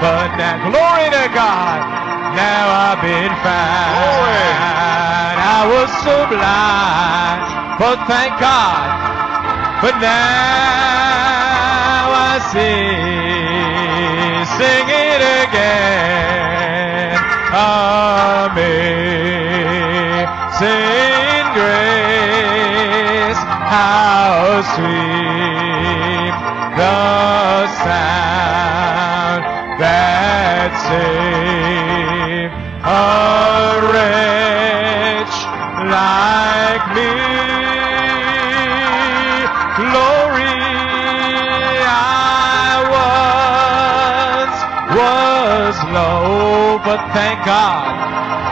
but now, glory to God, now I've been found. Glory. I was so blind, but thank God, but now I see, sing it again, amazing grace, how sweet the sound that saved a wretch like me. Glory, I once was low, but thank God,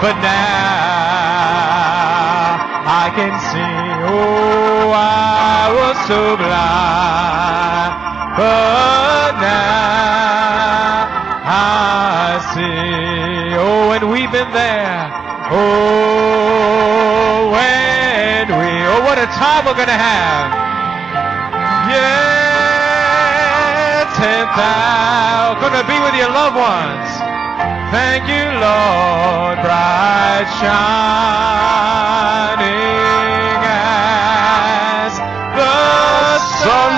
but now I can see. Oh, I was so blind, but now I see. Oh, and we've been there. Oh, when we, oh, what a time we're going to have. Yeah, 10,000, going to be with your loved ones. Thank you, Lord, bright shining as the sun.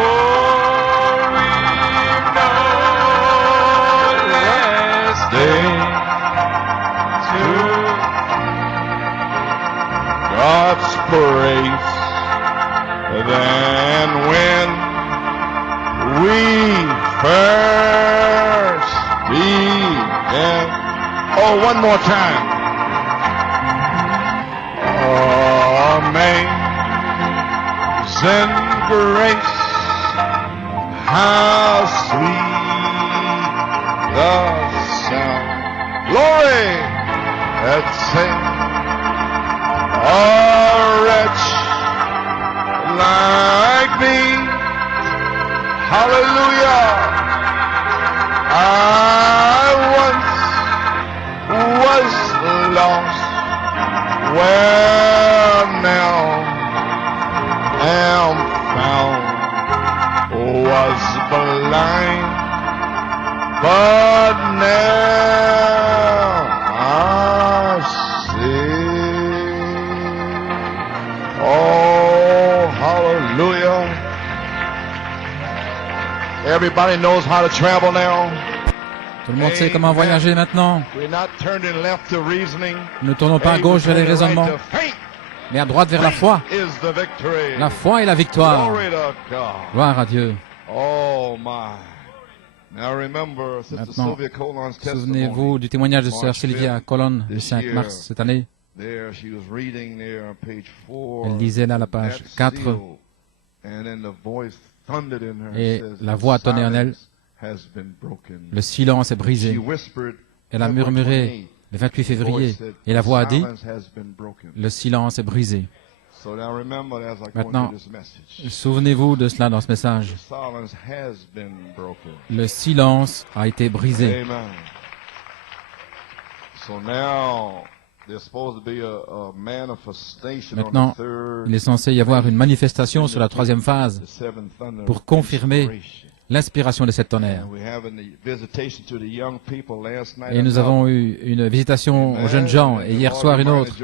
Oh, we've no less day to God's praise than when we first began. Oh, one more time. Amazing grace, how sweet the sound. Glory that saved a wretch like me. Hallelujah. I once was lost, well now am found, was blind, but now I see. Oh, hallelujah. Everybody knows how to travel now. Tout le monde sait comment voyager maintenant. We're not turning left to reasoning. Ne tournons pas à gauche vers les raisonnements, Right to faith mais à droite vers la foi. is the victory. La foi est la victoire. Glory to God. Gloire à Dieu. Oh my. Now remember Sister Maintenant, Sylvia Colon's souvenez-vous testimony. du témoignage de Sœur Sylvia Colon le 5 mars cette année. There she was reading there on page 4. Elle lisait là la page That 4 seal, and then the voice thundered in her, et says, la voix tonnait en elle. has been broken. Le silence est She brisé. whispered, Elle a murmuré le 28 février et la voix a dit le silence est brisé. So now remember, as I go Maintenant, into this message, souvenez-vous de cela dans ce message. the silence has been broken. Le silence a été brisé. Amen. So now there's supposed to be a manifestation Maintenant, on the third, il est censé y avoir une manifestation sur la troisième phase the seventh thunder pour confirmer inspiration. l'inspiration de cet tonnerre. And we're having the visitation to the young people last night. Et nous avons eu une visitation aux jeunes gens et hier soir une autre.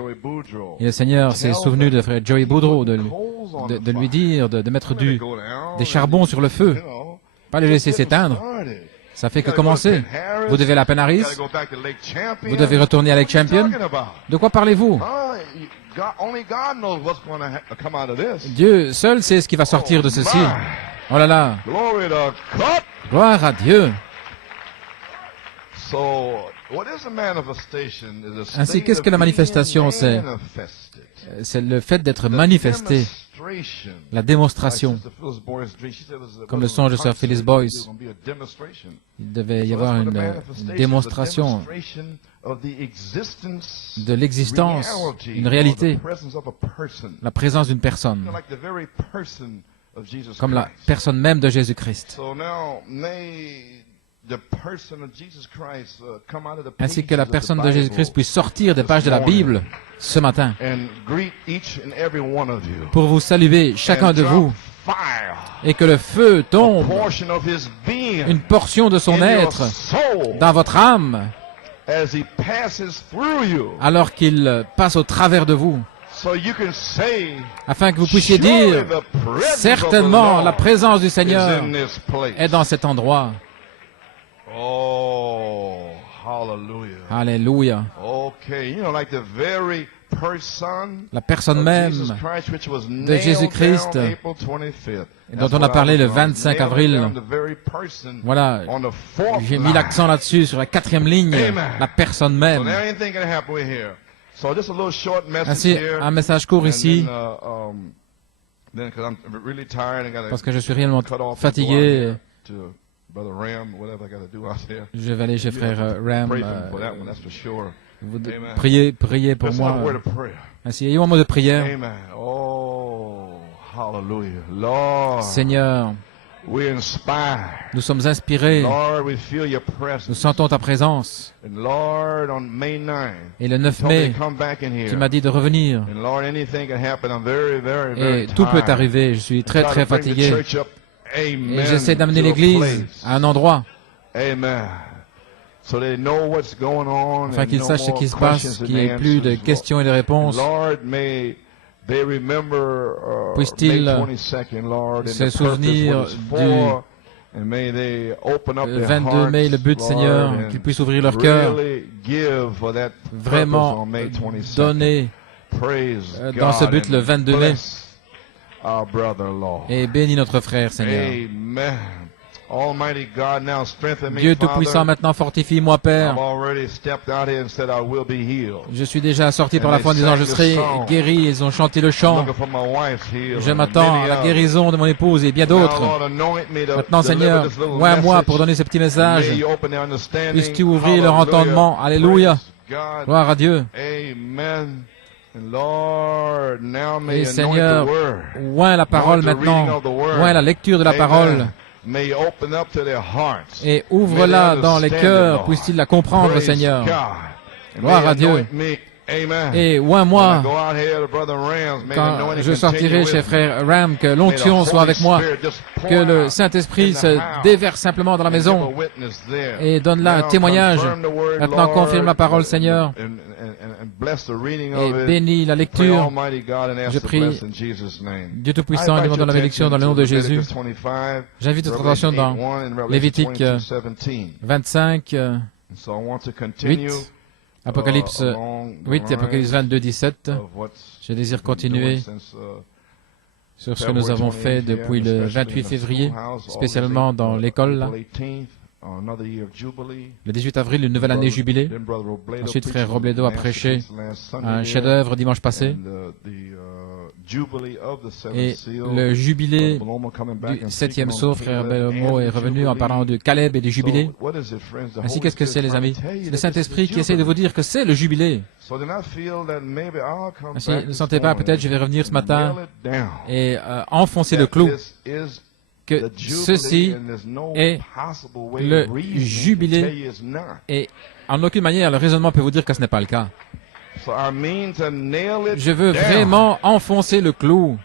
Et le Seigneur s'est souvenu de frère Joey Boudreau de lui dire de mettre des charbons sur le feu, pas les laisser s'éteindre. Ça fait que commencer. Vous devez aller à Penaris, vous devez retourner à Lake Champion. De quoi parlez-vous? Dieu seul sait ce qui va sortir de ceci. Oh là là, gloire à Dieu. Ainsi, qu'est-ce que la manifestation? C'est le fait d'être manifesté, la démonstration. Comme le songe de Sir Phyllis Boyce, il devait y avoir une démonstration de l'existence, une réalité, la présence d'une personne, comme la personne même de Jésus-Christ. Ainsi que la personne de Jésus-Christ puisse sortir des pages de la Bible ce matin pour vous saluer, chacun de vous, et que le feu tombe, une portion de son être, dans votre âme, alors qu'il passe au travers de vous, afin que vous puissiez dire, certainement la présence du Seigneur est dans cet endroit. Oh, hallelujah. Alléluia. Okay, La personne même de Jésus-Christ, dont on a parlé le 25 avril. Voilà, j'ai mis l'accent là-dessus, sur la 4e ligne, la personne même. Ainsi, un message court ici, parce que je suis réellement fatigué. Je vais aller chez frère Ram. Vous priez pour moi. Ainsi, ayons un mot de prière. Seigneur, nous sommes inspirés. Nous sentons ta présence. Et le 9 mai, tu m'as dit de revenir. Et tout peut arriver. Je suis très très fatigué. Et j'essaie d'amener l'Église à un endroit, afin qu'ils sachent ce qui se passe, qu'il n'y ait plus de questions et de réponses. Puisse-t-il se souvenir du 22 mai, le but, Seigneur, qu'ils puissent ouvrir leur cœur, vraiment donner dans ce but le 22 mai. Et bénis notre frère, Seigneur. Dieu Tout-Puissant, maintenant fortifie-moi, Père. Je suis déjà sorti par la foi en disant, je serai guéri. Ils ont chanté le chant. Je m'attends à la guérison de mon épouse et bien d'autres. Maintenant, Seigneur, moi pour donner ce petit message. Puisses-tu ouvrir leur entendement. Alléluia. Gloire à Dieu. Et Seigneur, oint la parole maintenant, oint la lecture de la parole, et ouvre-la dans les cœurs, puisse-t-il la comprendre, Seigneur. Gloire à Dieu. Et oint-moi, quand je sortirai chez frère Ram, que l'onction soit avec moi, que le Saint-Esprit se déverse simplement dans la maison et donne là un témoignage. Maintenant, confirme la parole, Seigneur, et bénis la lecture. Je prie, Dieu Tout-Puissant, demande la bénédiction dans le nom de Jésus. J'invite votre attention dans Lévitique 25, 8. Apocalypse 8 et Apocalypse 22, 17. Je désire continuer sur ce que nous avons fait depuis le 28 février, spécialement dans l'école. Le 18 avril, une nouvelle année jubilée. Ensuite, frère Robledo a prêché un chef-d'œuvre dimanche passé. Et le jubilé du 7e sceau, frère Bellomo est revenu en parlant de Caleb et du jubilé. Ainsi, qu'est-ce que c'est, les amis? C'est le Saint-Esprit qui essaie de vous dire que c'est le jubilé. Ainsi, ne sentez pas, peut-être je vais revenir ce matin et enfoncer le clou, que ceci est le jubilé, et en aucune manière le raisonnement peut vous dire que ce n'est pas le cas. Je veux vraiment enfoncer le clou.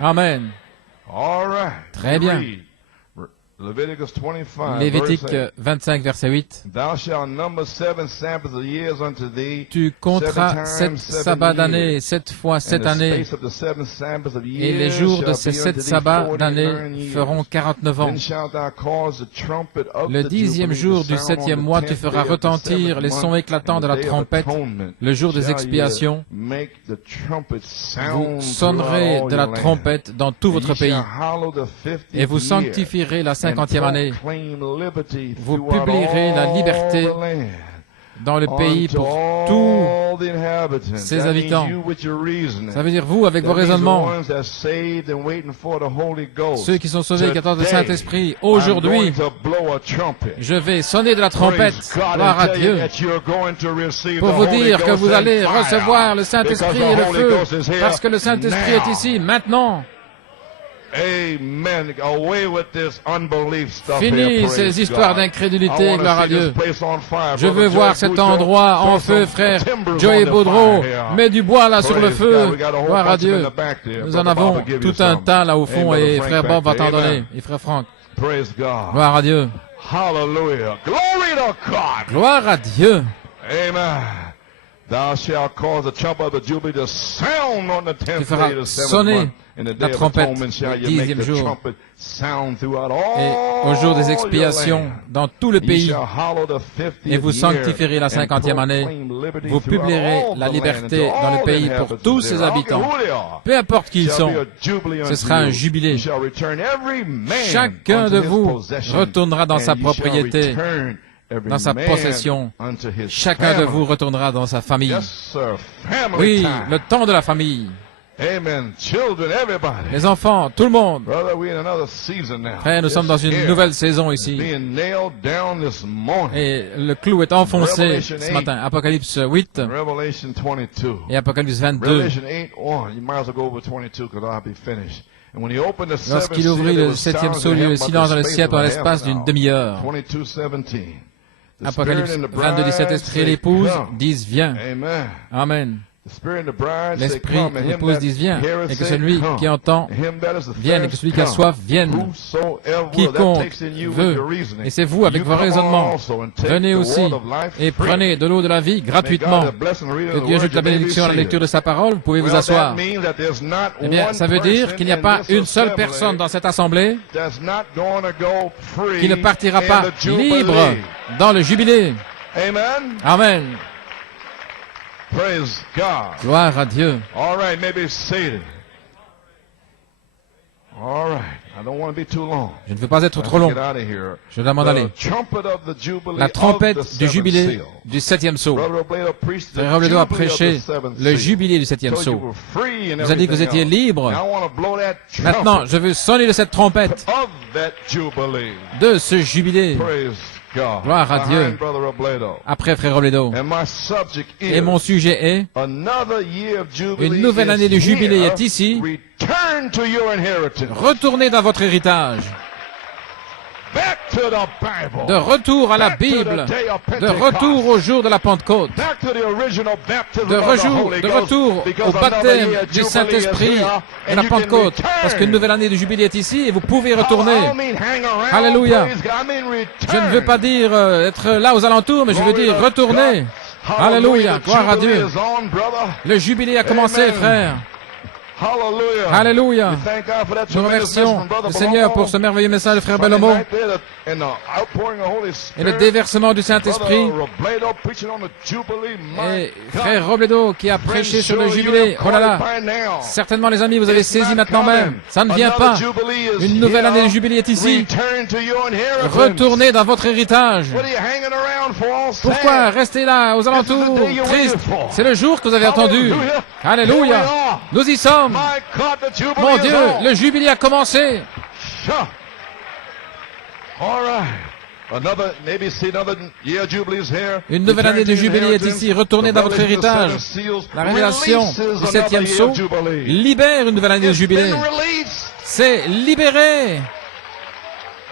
Amen. Très bien. Lévitique 25, verset 8. Tu compteras 7 sabbats d'année, 7 fois 7 années, et les jours de ces 7 sabbats d'année feront 49 ans. Le 10e jour du 7e mois, tu feras retentir les sons éclatants de la trompette, le jour des expiations. Vous sonnerez de la trompette dans tout votre pays, et vous sanctifierez la 50e année. Vous publierez la liberté dans le pays pour tous ses habitants. Ça veut dire vous, avec vos raisonnements, ceux qui sont sauvés et qui attendent le Saint-Esprit, aujourd'hui, je vais sonner de la trompette, gloire à Dieu, pour vous dire que vous allez recevoir le Saint-Esprit et le feu, parce que le Saint-Esprit est ici, maintenant. Amen. Away with this unbelief stuff here, Fini praise ces histoires God. d'incrédulité, I wanna gloire à see this Dieu. place on fire, Je Brother veux Joey voir cet Boudreau. endroit en Throw feu, some frère. timbers Joey on the Boudreau, fire here. mets du bois là sur le Praise feu. God. We got a whole Gloire à bunch of them in Dieu. the back there. Nous Brother en Bob avons will give you tout un some. tas là au Amen, fond Brother et Frank frère back Bob va there. t'en donner. Amen. Et frère Franck. Praise God. Gloire à Dieu. Hallelujah. Glory to God. Gloire à Dieu. Amen. Thou shalt cause the trumpet of the Jubilee to sound on the 10th Tu feras day of the seventh sonner month. In the la day of trompette atonement shall le you make 10e the jour. trumpet sound throughout Et all au jour des your expiations, land. dans tout le Ye pays, shall hallow the 50th et vous year sanctifierez la and 50e année. proclaim liberty Vous throughout publierez all la the liberté land, and to dans le all pays the pour inhabitants tous ses thereof. I don't care habitants. who they are. Peu importe qui ils Shall sont, be a jubilee ce unto sera un you. jubilé. You shall return every man Chacun unto de his vous possession, retournera dans and sa you shall propriété, return every dans sa man possession. unto his Chacun de family. vous retournera dans sa famille. Yes, sir. Family Oui, time. le temps de la famille. Amen. Children, everybody. Les enfants, tout le monde. Brother, we're in another season now. Frère, nous It's sommes dans une here. nouvelle saison It's ici. being nailed down this morning. Et le clou est enfoncé Revelation ce 8. matin. Apocalypse 8 Revelation 22. et Apocalypse 22. Revelation 8:1. You might as well go over 22 because I'll be finished. And when he opened the seventh Lorsqu'il seal, ouvrit there le was septième sounds sceau, in il y a eu heaven le about silence the dans le space ciel of pendant a l'espace half d'une an hour. demi-heure. 22:17. The Apocalypse Spirit and the 22, 17, bride Esprit et say, l'épouse come. disent viens. Amen. Amen. The Spirit and the bride say, L'Esprit come, and et him l'épouse that disent viens. heareth Et que say, celui come. qui entend And him that is the vienne et que thirst, celui qui a come. soif vienne. Whosoever will, that Quiconque takes in you with veut, your reasoning. et c'est vous avec You vos come raisonnements, also and take venez the aussi word of life et free. prenez de l'eau de la vie May God gratuitement. have blessed and reading Que of the Dieu word. ajoute la You may be bénédiction à la seated. lecture de sa parole. Vous pouvez vous Well, asseoir. that means that there's not Eh bien, one ça veut dire person qu'il n'y a in pas this une seule assembly personne dans cette assemblée that's not gonna go free qui ne partira in pas the Jubilee. libre dans le jubilé. Amen. Amen. Praise God. Gloire à Dieu. All right, maybe seated. All right. I don't want to be too long. Je ne veux pas être Let's trop long. get out of here. Je dois m'en aller. The trumpet of the Jubilee La of the trompette du seventh jubilé seal. du septième sceau. Brother Robledo preached the Frère Robledo a Jubilee of prêché the seventh le seal. jubilé du septième So you sceau. were free and Vous a dit que vous everything étiez else. libre. Now I want to blow that Maintenant, trumpet je veux sonner de cette trompette of that Jubilee. de ce jubilé. Praise God. Gloire à Behind Dieu. Brother Robledo. Après Frère Robledo. And my subject Et is mon sujet est another year of Jubilee une nouvelle année de is jubilé here. est ici. Return to your inheritance. retournez dans votre héritage. Back to the Bible. De retour à la Back to the Bible. day of De Pentecost. retour au jour de la Pentecôte. Back to the original baptism De of the Holy Ghost, retour because au another baptême year of du Jubilee Saint-Esprit is here, de and la you can Pentecôte. return. Parce qu'une nouvelle année de jubilé est ici et vous pouvez I retourner. don't mean hang around, Alléluia. praise God. I mean Je ne veux return. pas dire être là aux alentours, mais je veux Glory dire to retourner. God. Alléluia. The Gloire à Jubilee Dieu. is on, brother. Le jubilé a commencé, Amen. frère. Hallelujah. Alléluia. We thank God for that Nous tremendous message remercions from Brother le Seigneur Bellomo. pour ce merveilleux message de frère Sunday Bellomo night there, and the outpouring of the Holy et le Spirit. déversement du Saint-Esprit. Brother Robledo preaching on the Jubilee. My Et God. frère Robledo qui a Friends, prêché sur le surely you jubilé. have Oh là là. caught it by now. Certainement les amis, vous avez It's saisi not maintenant coming. même. Ça ne vient Another pas. Jubilee is Une nouvelle here. année de jubilé est ici. Return to your inheritance. Retournez dans votre héritage. What are you hanging around for all Pourquoi sad? rester là aux alentours This is the day you triste? waited for. C'est le jour que vous avez attendu. Hallelujah. Alléluia. Here we are. Nous y sommes. My God, the Jubilee Mon is Dieu, on. le jubilé a commencé. Sure. All right. Another, maybe see another year of Jubilee is here. Une nouvelle Return année de to your jubilé est inheritance. ici. Retournez The dans votre revelation of the héritage. seven seals La révélation releases du another septième year sceau of Jubilee. libère une nouvelle année de It's jubilé. been released. C'est libéré.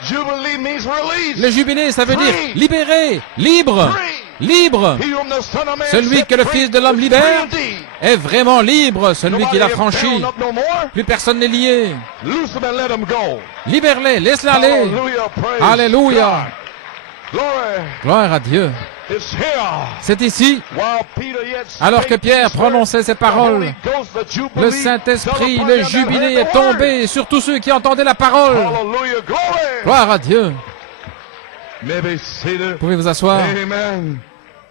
Jubilee means release. Le jubilé, ça veut dire Free. libéré, libre, Free. libre. He whom the Son of Man Celui set que le free Fils de l'homme is libère free indeed. est vraiment libre, celui qui Nobody l'a is franchi. bound up no more. Plus personne n'est lié. Loose them and let them go. Libère-les, laisse-les aller. Hallelujah, praise Alléluia. God. Glory. Gloire à Dieu. It's here. C'est ici, While Peter yet alors que spake Pierre these words, prononçait ces the paroles, Holy Ghost, the Jubilee, le Saint-Esprit, fell upon le them that jubilé heard est the word. tombé sur tous ceux qui entendaient la parole. Hallelujah, glory. Gloire à Dieu. Maybe Cedar. Vous pouvez vous asseoir. Amen.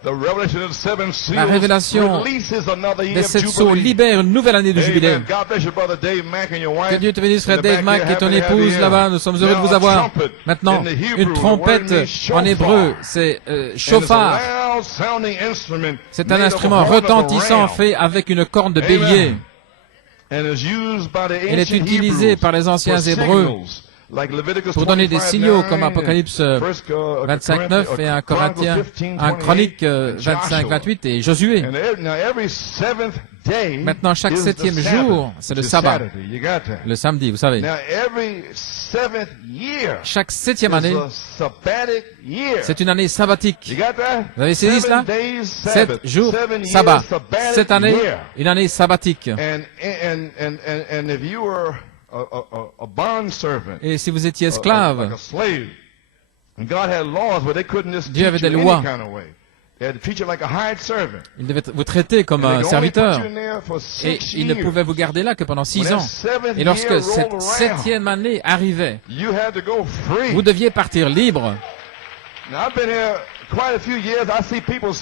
The revelation of the seven seals La révélation releases another year des of sept sceaux Jubilee. libère une nouvelle année de jubilé. Amen. God bless you, brother Dave Mack and your wife. Que Dieu te bénisse, frère In the Dave back Mack here, et ton happy to have épouse you là-bas. here. Nous sommes heureux de Now, vous a avoir. trumpet Maintenant, in the Hebrew, une the trompette word means en hébreu, shofar. c'est And it's a chauffard. loud sounding instrument C'est un made of instrument the horn of a retentissant ram. fait avec une corne de bélier. And is used by the Elle est ancient utilisée Hebrews par les anciens for Hébreux signals pour donner des signaux comme Apocalypse 25:9 et 1 Corinthiens, 1 Chronique 25:28 et Josué. Maintenant, chaque 7e jour, c'est le sabbat, le samedi, vous savez. Chaque 7e année, c'est une année sabbatique. Vous avez saisi cela? 7 jours, sabbat. Cette année, une année sabbatique. Et si vous étiez esclave, Dieu avait des lois. Il devait vous traiter comme un serviteur. Et il ne pouvait vous garder là que pendant 6 ans. Et lorsque cette 7e année arrivait, vous deviez partir libre.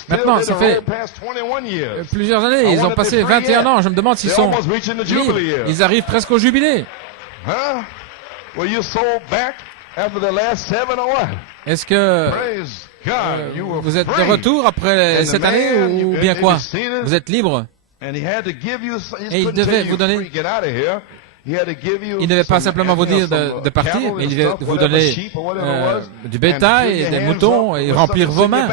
Maintenant, ça fait plusieurs années, ils ont passé 21 ans. Je me demande s'ils sont libres. Ils arrivent presque au jubilé. Est-ce que vous êtes de retour après cette année ou bien quoi? Vous êtes libre. Et il devait vous donner... Il ne devait pas simplement vous dire de partir, mais il devait vous donner du bétail et des moutons et remplir vos mains.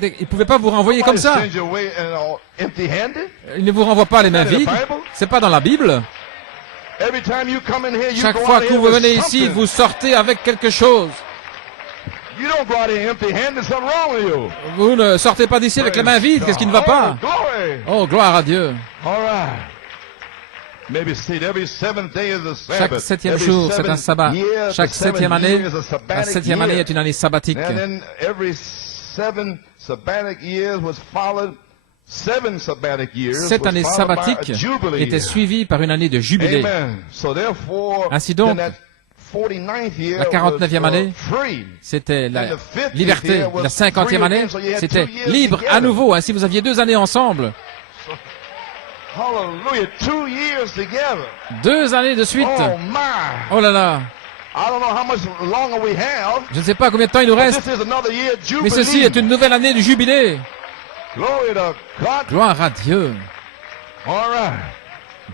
Il ne pouvait pas vous renvoyer comme ça. Il ne vous renvoie pas les mains vides. C'est pas dans la Bible. Chaque fois que vous venez ici, vous sortez avec quelque chose. Vous ne sortez pas d'ici avec les mains vides. Qu'est-ce qui ne va pas? Oh, gloire à Dieu. Chaque 7e jour, c'est un sabbat. Chaque 7e année, la 7e année est une année sabbatique. Cette année sabbatique était suivie par une année de jubilé. Ainsi donc, la 49e année, c'était la liberté. La 50e année, c'était libre à nouveau. Ainsi, vous aviez 2 années ensemble. 2 années de suite. Oh là là. Je ne sais pas combien de temps il nous reste, mais ceci est une nouvelle année du jubilé. Gloire à Dieu.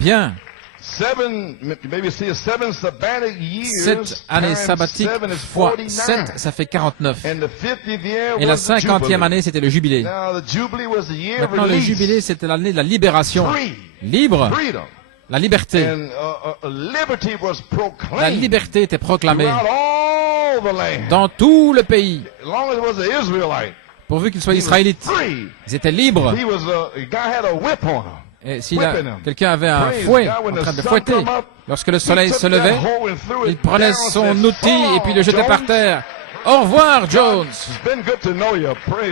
Bien. 7 années sabbatiques fois 7, ça fait 49. Et la 50e année, c'était le jubilé. Maintenant, le jubilé, c'était l'année de la libération. Libre. La liberté. La liberté était proclamée dans tout le pays. Pourvu qu'ils soient israélites. Ils étaient libres. Et si quelqu'un avait un fouet en train de fouetter, lorsque le soleil se levait, il prenait son outil et puis le jetait par terre. Au revoir, Jones.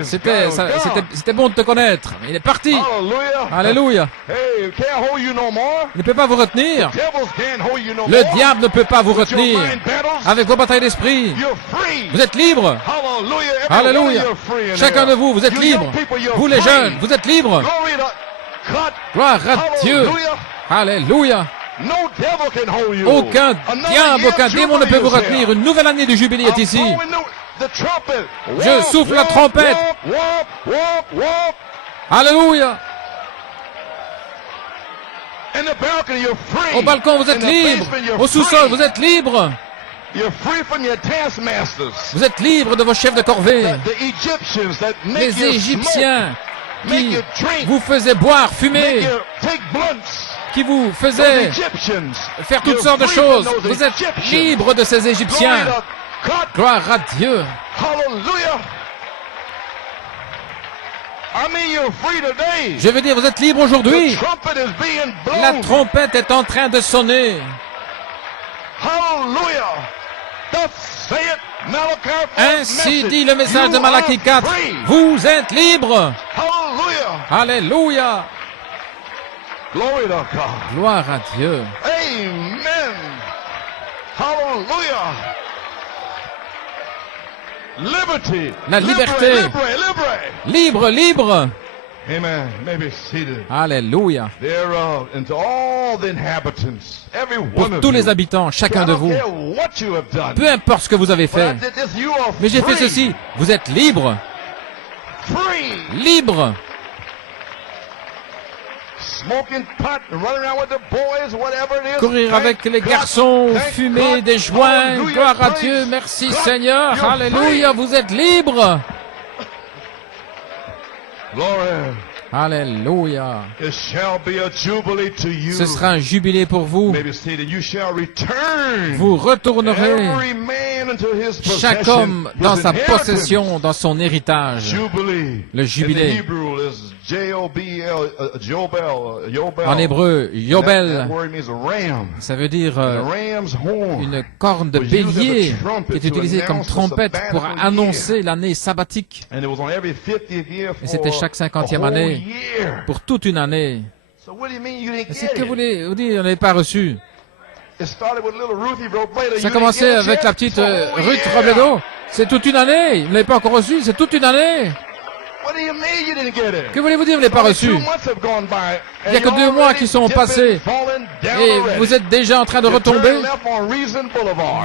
C'était bon de te connaître. Il est parti. Alléluia. Il ne peut pas vous retenir. Le diable ne peut pas vous retenir. Avec vos batailles d'esprit, vous êtes libres. Alléluia. Chacun de vous, vous êtes libres. Vous les jeunes, vous êtes libres. Gloire à Dieu. Alléluia. Aucun diable, aucun démon ne peut vous retenir. Une nouvelle année du jubilé est ici. Je souffle la trompette. Alléluia. Au balcon, vous êtes libre. Au sous-sol, vous êtes libre. Vous êtes libre de vos chefs de corvée. Les Égyptiens qui vous faisaient boire, fumer, qui vous faisaient faire toutes sortes de choses. Vous êtes libre de ces Égyptiens. Gloire à Dieu. Je veux dire, vous êtes libre aujourd'hui. La trompette est en train de sonner. Ainsi dit le message de Malachie 4. Vous êtes libres. Alléluia. Gloire à Dieu. Amen. Hallelujah. Liberty. La liberté. Libre, libre. Amen. Maybe seated. Alléluia. To all the inhabitants, every one Pour tous les habitants, chacun de vous, peu importe ce que vous avez fait, mais j'ai fait ceci, vous êtes libre. Libre. courir avec les garçons, fumer des joints. Gloire à Dieu, merci Seigneur. Alléluia, vous êtes libres. Alléluia. Ce sera un jubilé pour vous. Vous retournerez chaque homme dans sa possession, dans son héritage. Le jubilé. En hébreu, Yobel, ça veut dire une corne de bélier qui est utilisée comme trompette pour annoncer l'année sabbatique. Et c'était chaque 50e année, pour toute une année. C'est ce que vous voulez vous dire, on n'avez pas reçu. Ça a commencé avec la petite Ruth Robledo. C'est toute une année. Vous ne l'avez pas encore reçu, c'est toute une année. Que voulez-vous dire, vous ne l'avez pas reçu? Il n'y a que 2 mois qui sont passés et vous êtes déjà en train de retomber.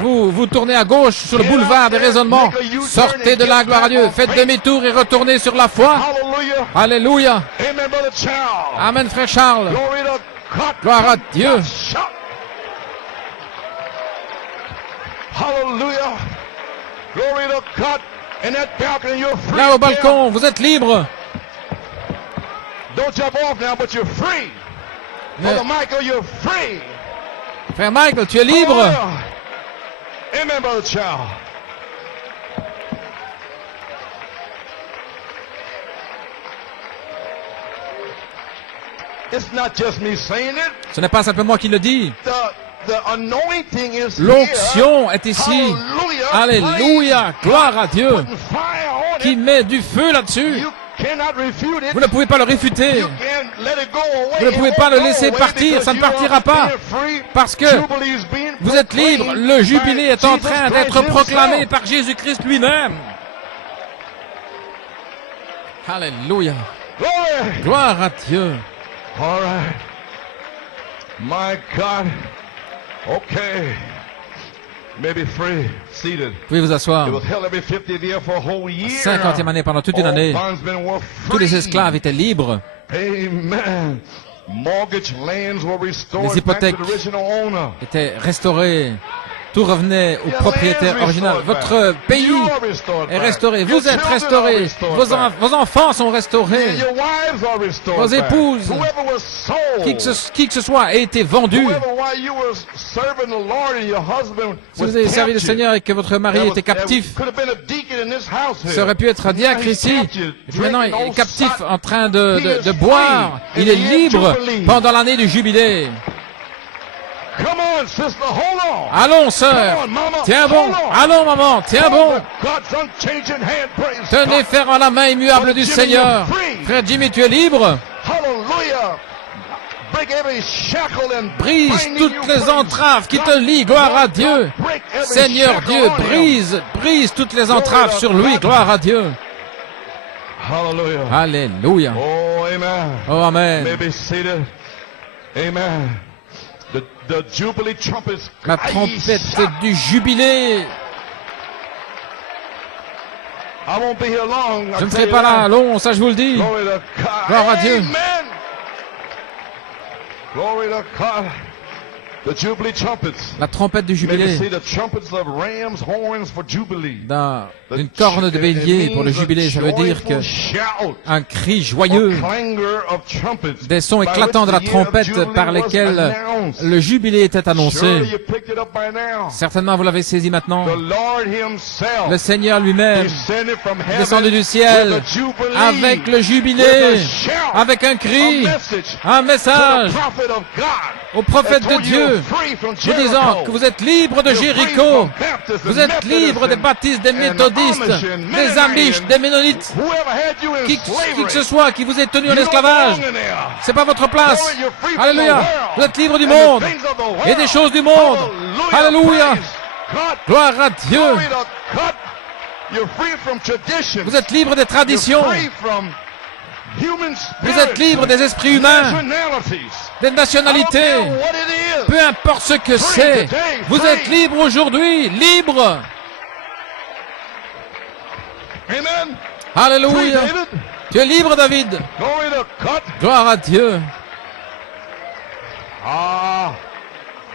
Vous tournez à gauche sur le boulevard des raisonnements. Sortez de là, gloire à Dieu. Faites demi-tour et retournez sur la foi. Alléluia. Amen, frère Charles. Gloire à Dieu. Hallelujah. Glory to God. In that balcony, you're free. Là au balcon, vous êtes libre. Don't jump off now, but you're free. Brother Michael, you're free. Frère Michael, tu es libre. Hallelujah. Amen, Brother Charles. It's not just me saying it. Ce n'est pas simplement moi qui le dis. L'onction L'onction est ici. Alléluia. Gloire à Dieu. Qui met du feu là-dessus. Vous ne pouvez pas le réfuter. Vous ne pouvez pas le laisser partir. Ça ne partira pas. Parce que vous êtes libre. Le jubilé est en train d'être proclamé par Jésus-Christ lui-même. Alléluia. Gloire à Dieu. All right. My God. Okay. Maybe free, seated. Vous pouvez vous asseoir. It was held every 50th year for a whole year. 50e année, pendant toute une année. All bondsmen were free. Tous les esclaves étaient libres. Amen. Mortgage lands were restored Les hypothèques back to the original owner. étaient restaurées. Tout revenait au propriétaire original. Votre pays est restauré. Vous êtes restaurés. Vos enfants sont restaurés. Vos épouses, qui que ce soit, a été vendu. Si vous avez servi le Seigneur et que votre mari était captif, ça aurait pu être un diacre ici. Et puis maintenant, il est captif en train de boire. Il est libre pendant l'année du jubilé. Allons, sœur. Tiens bon. Allons, maman. Tiens bon. Tenez ferme la main immuable du Seigneur. Frère Jimmy, tu es libre. Brise toutes les entraves qui te lient. Gloire à Dieu. Seigneur Dieu, brise toutes les entraves sur lui. Gloire à Dieu. Alléluia. Oh, amen. La trompette du jubilé. Je ne serai pas là long, ça je vous le dis. Gloire à Dieu. La trompette du jubilé. Une corne de bélier pour le jubilé, ça veut dire que un cri joyeux, des sons éclatants de la trompette par lesquels le jubilé était annoncé. Certainement vous l'avez saisi maintenant. Le Seigneur lui-même descendu du ciel avec le jubilé, avec un cri, un message au prophète de Dieu, vous disant que vous êtes libre de Jéricho, vous êtes libre des baptistes, des méthodistes, des amish, des ménonites, qui que ce soit qui vous ait tenu en esclavage, c'est pas votre place. Alléluia. Vous êtes libre du monde et des choses du monde. Alléluia. Gloire à Dieu. Vous êtes libre des traditions. Vous êtes libre des esprits humains, des nationalités, peu importe ce que c'est. Vous êtes libre aujourd'hui, libre. Alléluia. Tu es libre, David. Gloire à Dieu. Ah,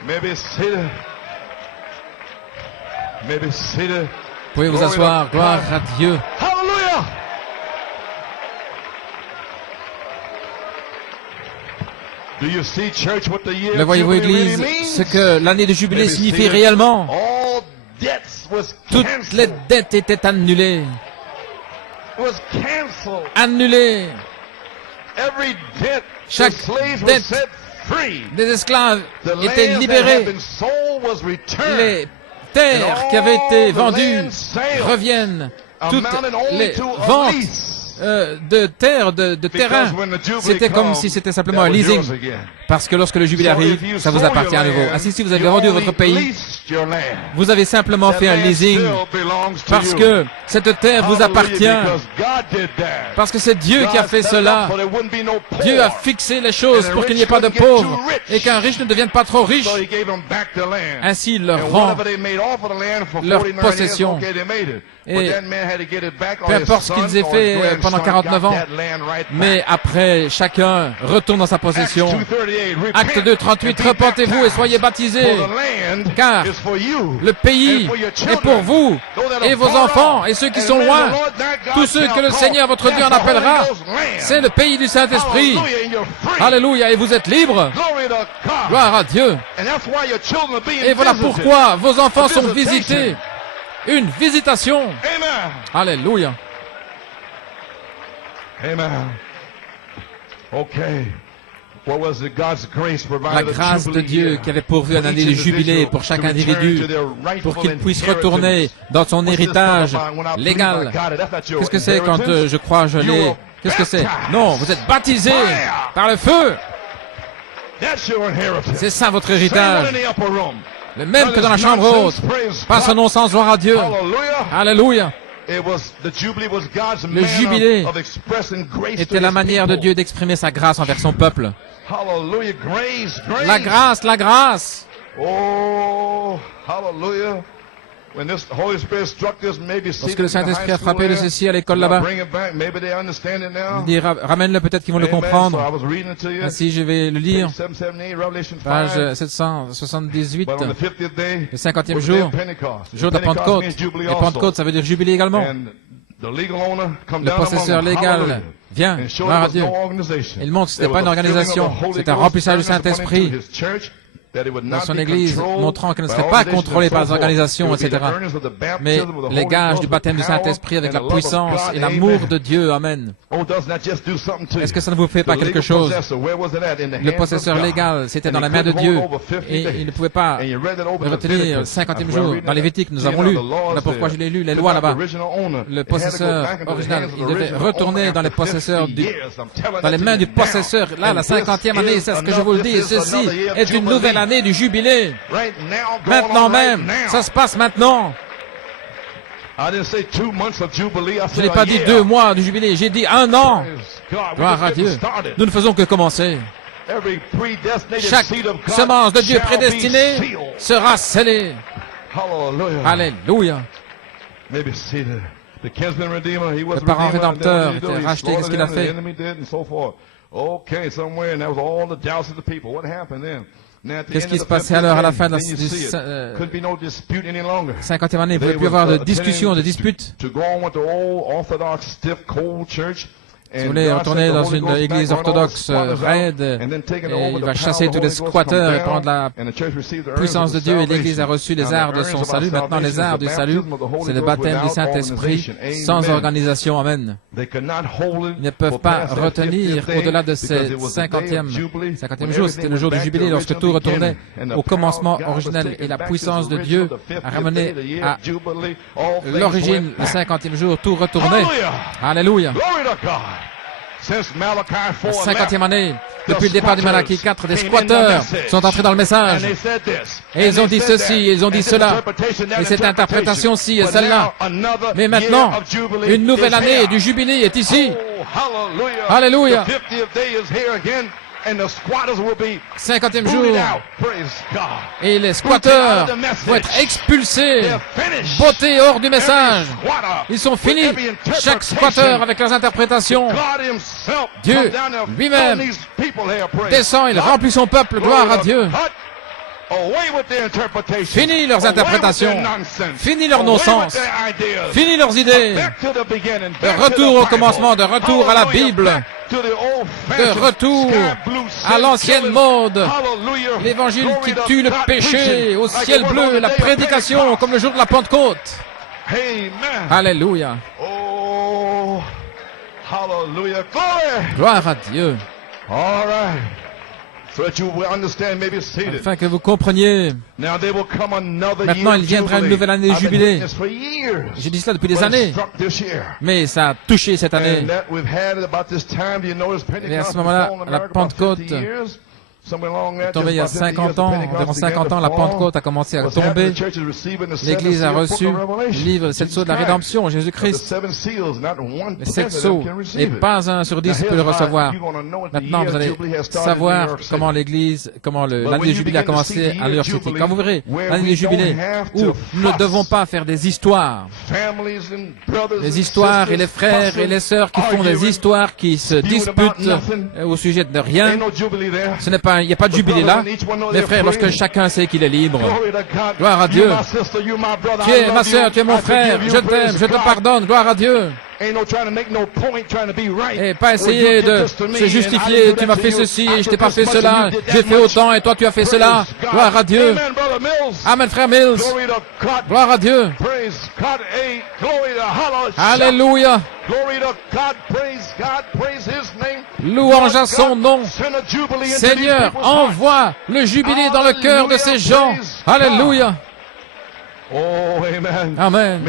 maybe seated. Maybe seated. Vous pouvez vous asseoir. Gloire à Dieu. Hallelujah. Do you see, church, what the year Le voyez-vous, of Jubilee Église, really means? ce que l'année de jubilé Maybe signifie seated. réellement. All debts was Toutes les canceled. dettes étaient annulées. Was canceled. Annulées. Every debt, Chaque the slaves were dette set free. des esclaves The étaient lands that had libérés. been sold was returned. Les terres qui avaient été vendues reviennent. Toutes les ventes de terres, de terrain, c'était comme si c'était simplement un leasing. Parce que lorsque le jubilé arrive, ça vous appartient à nouveau. Ainsi, si vous avez vendu votre pays, vous avez simplement fait un leasing. Parce que cette terre vous appartient. Parce que c'est Dieu qui a fait cela. Dieu a fixé les choses pour qu'il n'y ait pas de pauvres et qu'un riche ne devienne pas trop riche. Ainsi, il leur rend leur possession. Et peu importe ce qu'ils aient fait pendant 49 ans, mais après, chacun retourne dans sa possession. Acte 2, 38, repentez-vous et soyez baptisés, car le pays est pour vous et vos enfants et ceux qui sont loin, tous ceux que le Seigneur votre Dieu en appellera. C'est le pays du Saint-Esprit. Alléluia, et vous êtes libres. Gloire à Dieu. Et voilà pourquoi vos enfants sont visités. Une visitation. Alléluia. Amen. Okay. What was the God's grace provided La grâce de Dieu qui avait pourvu une année de jubilé pour chaque individu, pour qu'il puisse retourner dans son héritage légal. Qu'est-ce que c'est quand je crois je l'ai? Qu'est-ce que c'est? Non, vous êtes baptisés par le feu. C'est ça votre héritage. Le même que dans la chambre haute. Pas son nom sans gloire à Dieu. Alléluia. Le jubilé était la manière de Dieu d'exprimer sa grâce envers son peuple. La grâce, la grâce. Oh, hallelujah. Lorsque le Saint-Esprit a frappé de ceci à l'école là-bas, il dit, ramène-le, peut-être qu'ils vont le comprendre. Ainsi, je vais le lire. Page 778, le 50e jour, jour de la Pentecôte. Et Pentecôte, ça veut dire jubilé également. Le possesseur légal vient, gloire à Dieu. Il montre que ce n'était pas une organisation, c'est un remplissage du Saint-Esprit dans son Église, montrant qu'elle ne serait pas contrôlée par les organisations, etc. Mais les gages du baptême du Saint-Esprit avec la puissance et l'amour de Dieu. Amen. Est-ce que ça ne vous fait pas quelque chose? Le possesseur légal, c'était dans la main de Dieu et il ne pouvait pas le retenir. 50e jour, dans Lévitique, nous avons lu. Voilà pourquoi je l'ai lu, les lois là-bas. Le possesseur original, il devait retourner dans les possesseurs dans les mains du possesseur. Là, la 50e année, c'est ce que je vous le dis. Et ceci est une nouvelle année du jubilé. Maintenant même, ça se passe maintenant. Je n'ai pas dit 2 mois du jubilé, j'ai dit 1 an. Gloire à Dieu. Nous ne faisons que commencer. Chaque semence de Dieu prédestinée sera scellée. Alléluia. Le parent rédempteur était racheté, qu'est-ce qu'il a fait? Qu'est-ce qui se passait alors à la fin de la 50e année? Il ne pouvait plus avoir de discussion, de dispute. Si vous voulez retourner dans une église orthodoxe raide, et il va chasser tous les squatteurs et prendre la puissance de Dieu, et l'église a reçu les arts de son salut. Maintenant, les arts du salut, c'est le baptême du Saint-Esprit sans organisation. Amen. Ils ne peuvent pas retenir au-delà de ces 50e jour. C'était le jour du jubilé lorsque tout retournait au commencement originel et la puissance de Dieu a ramené à l'origine, le 50e jour, tout retournait. Alléluia. La 50e année, depuis le départ du Malachie 4, des squatteurs sont entrés dans le message. Et ils ont dit ceci, ils ont dit cela. Et cette interprétation-ci et celle-là. Mais maintenant, une nouvelle année du jubilé est ici. Alléluia. 50e jour. Et les squatteurs vont être expulsés, bottés hors du message. Ils sont finis. Chaque squatteur avec leurs interprétations. Dieu lui-même descend, il remplit son peuple. Gloire à Dieu. Fini leurs interprétations, fini leur non-sens, fini leurs idées, de retour au commencement, de retour à la Bible, de retour à l'ancienne mode, l'évangile qui tue le péché, au ciel bleu, la prédication comme le jour de la Pentecôte. Alléluia. Gloire à Dieu. Afin que vous compreniez. Maintenant, il viendra une nouvelle année de jubilé. J'ai dit cela depuis des années. Mais ça a touché cette année. Et à ce moment-là, la Pentecôte est tombée il y a 50 ans, environ 50 ans, la Pentecôte a commencé à tomber. L'Église a reçu le livre, les 7 sceaux de la rédemption, Jésus-Christ. Les 7 sceaux, et pas un sur 10 peut le recevoir. Maintenant, vous allez savoir comment l'Église, comment l'année de jubilé a commencé à New York City. Quand vous verrez l'année de jubilé, où nous ne devons pas faire des histoires. Les histoires et les frères et les sœurs qui font des histoires, qui se disputent au sujet de rien. Ce n'est pas il n'y a pas de jubilé là. Mes frères, lorsque chacun sait qu'il est libre. Gloire à Dieu. Tu es ma sœur, tu es mon frère. Je t'aime, je te pardonne. Gloire à Dieu. Et pas essayer de se justifier. Tu m'as fait ceci et je t'ai pas fait cela. J'ai fait autant et toi tu as fait cela. Gloire à Dieu. Amen, frère Mills. Gloire à Dieu. Alléluia. Louange à son nom. Seigneur, envoie le jubilé dans le cœur de ces gens. Alléluia. Amen.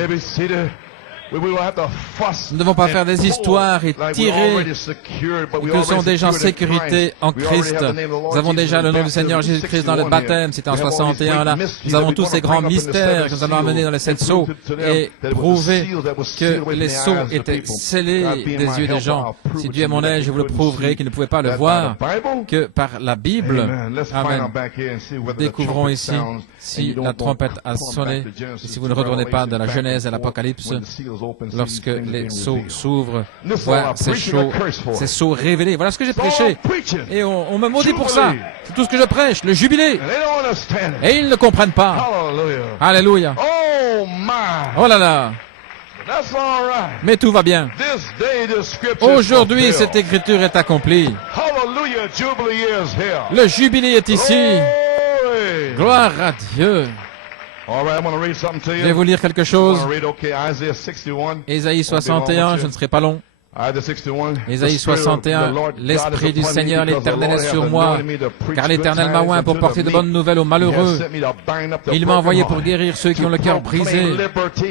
Nous ne devons pas faire des histoires et tirer que nous sommes déjà en sécurité en Christ. Nous avons déjà le nom du Seigneur Jésus-Christ dans le baptême, c'était en 61 là. Nous avons tous ces grands mystères que nous allons amener dans les 7 sceaux et prouver que les sceaux étaient scellés des yeux des gens. Si Dieu est mon aide, je vous le prouverai qu'ils ne pouvaient pas le voir que par la Bible. Amen. Découvrons ici si la trompette a sonné et si vous ne retournez pas de la Genèse à l'Apocalypse. Lorsque les sceaux s'ouvrent, voir ces sceaux révélés. Voilà ce que j'ai prêché. Et on me maudit pour ça. C'est tout ce que je prêche, le jubilé. Et ils ne comprennent pas. Alléluia. Oh là là. Mais tout va bien. Aujourd'hui, cette écriture est accomplie. Le jubilé est ici. Gloire à Dieu. Je vais vous lire quelque chose. Ésaïe 61, je ne serai pas long. Ésaïe 61, l'Esprit du Seigneur l'Éternel est sur moi, car l'Éternel m'a oint pour porter de bonnes nouvelles aux malheureux. Il m'a envoyé pour guérir ceux qui ont le cœur brisé,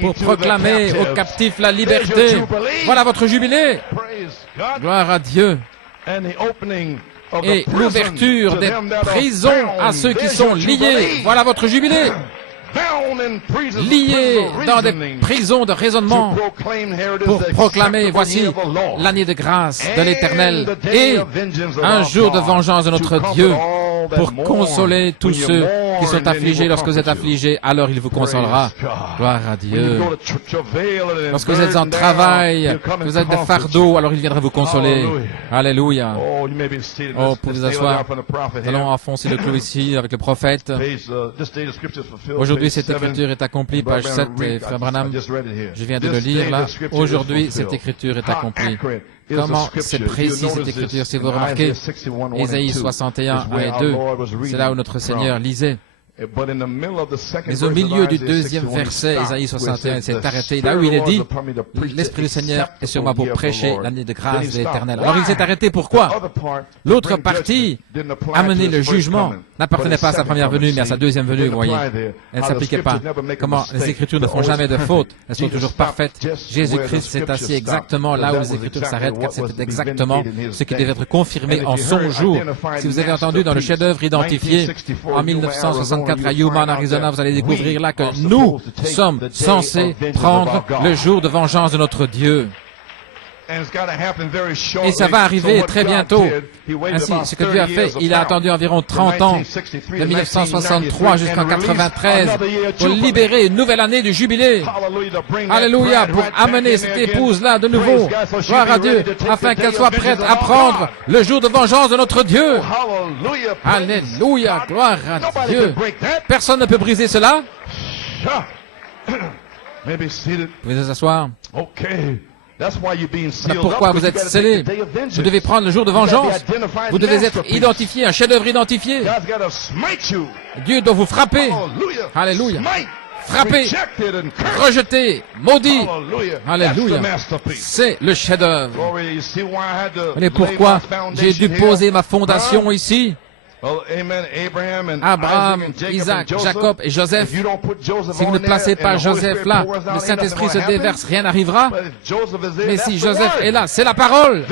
pour proclamer aux captifs la liberté. Voilà votre jubilé. Gloire à Dieu. Et l'ouverture des prisons à ceux qui sont liés. Voilà votre jubilé. Liés dans des prisons de raisonnement pour proclamer, voici l'année de grâce de l'Éternel et un jour de vengeance de notre Dieu pour consoler tous ceux qui sont affligés. Lorsque vous êtes affligés, alors il vous consolera. Gloire à Dieu. Lorsque vous êtes en travail, que vous êtes des fardeaux, alors il viendra vous consoler. Alléluia. Oh, vous pouvez vous asseoir. Nous allons enfoncer le clou ici avec le prophète. Aujourd'hui, cette écriture est accomplie, page 7, et Frère Branham, je viens de le lire là. Aujourd'hui, cette écriture est accomplie. Comment c'est précis cette écriture, si vous remarquez, Ésaïe 61, 1 et 2, c'est là où notre Seigneur lisait. Mais au milieu du deuxième verset, Ésaïe 61, il s'est arrêté là où il est dit, l'Esprit du Seigneur est sur moi pour prêcher l'année de grâce de l'Éternel. Alors il s'est arrêté pourquoi? L'autre partie, amener le jugement, n'appartenait pas à sa première venue, mais à sa deuxième venue, vous voyez. Elle ne s'appliquait pas. Comment les Écritures ne font jamais de faute, elles sont toujours parfaites. Jésus-Christ s'est assis exactement là où les Écritures s'arrêtent, car c'était exactement ce qui devait être confirmé en son jour. Si vous avez entendu dans le chef-d'œuvre identifié en 1964, à Yuma, Arizona, vous allez découvrir là que nous sommes censés prendre le jour de vengeance de notre Dieu. Et ça va arriver très bientôt. Ainsi, ce que Dieu a fait, il a attendu environ 30 ans, de 1963 jusqu'en 93, pour libérer une nouvelle année du jubilé. Alléluia, pour amener cette épouse-là de nouveau, gloire à Dieu, afin qu'elle soit prête à prendre le jour de vengeance de notre Dieu. Alléluia, gloire à Dieu. Personne ne peut briser cela. Vous pouvez vous asseoir. Voilà pourquoi vous êtes scellés. Vous devez prendre le jour de vengeance. Vous devez être identifié, un chef-d'œuvre identifié. Dieu doit vous frapper. Alléluia. Frapper, rejeter, maudit. Alléluia. C'est le chef-d'œuvre. Et pourquoi j'ai dû poser ma fondation ici? Abraham, Isaac, Jacob et Joseph. Si vous ne placez pas Joseph là, le Saint-Esprit se déverse, rien n'arrivera. Mais si Joseph est là, c'est la parole.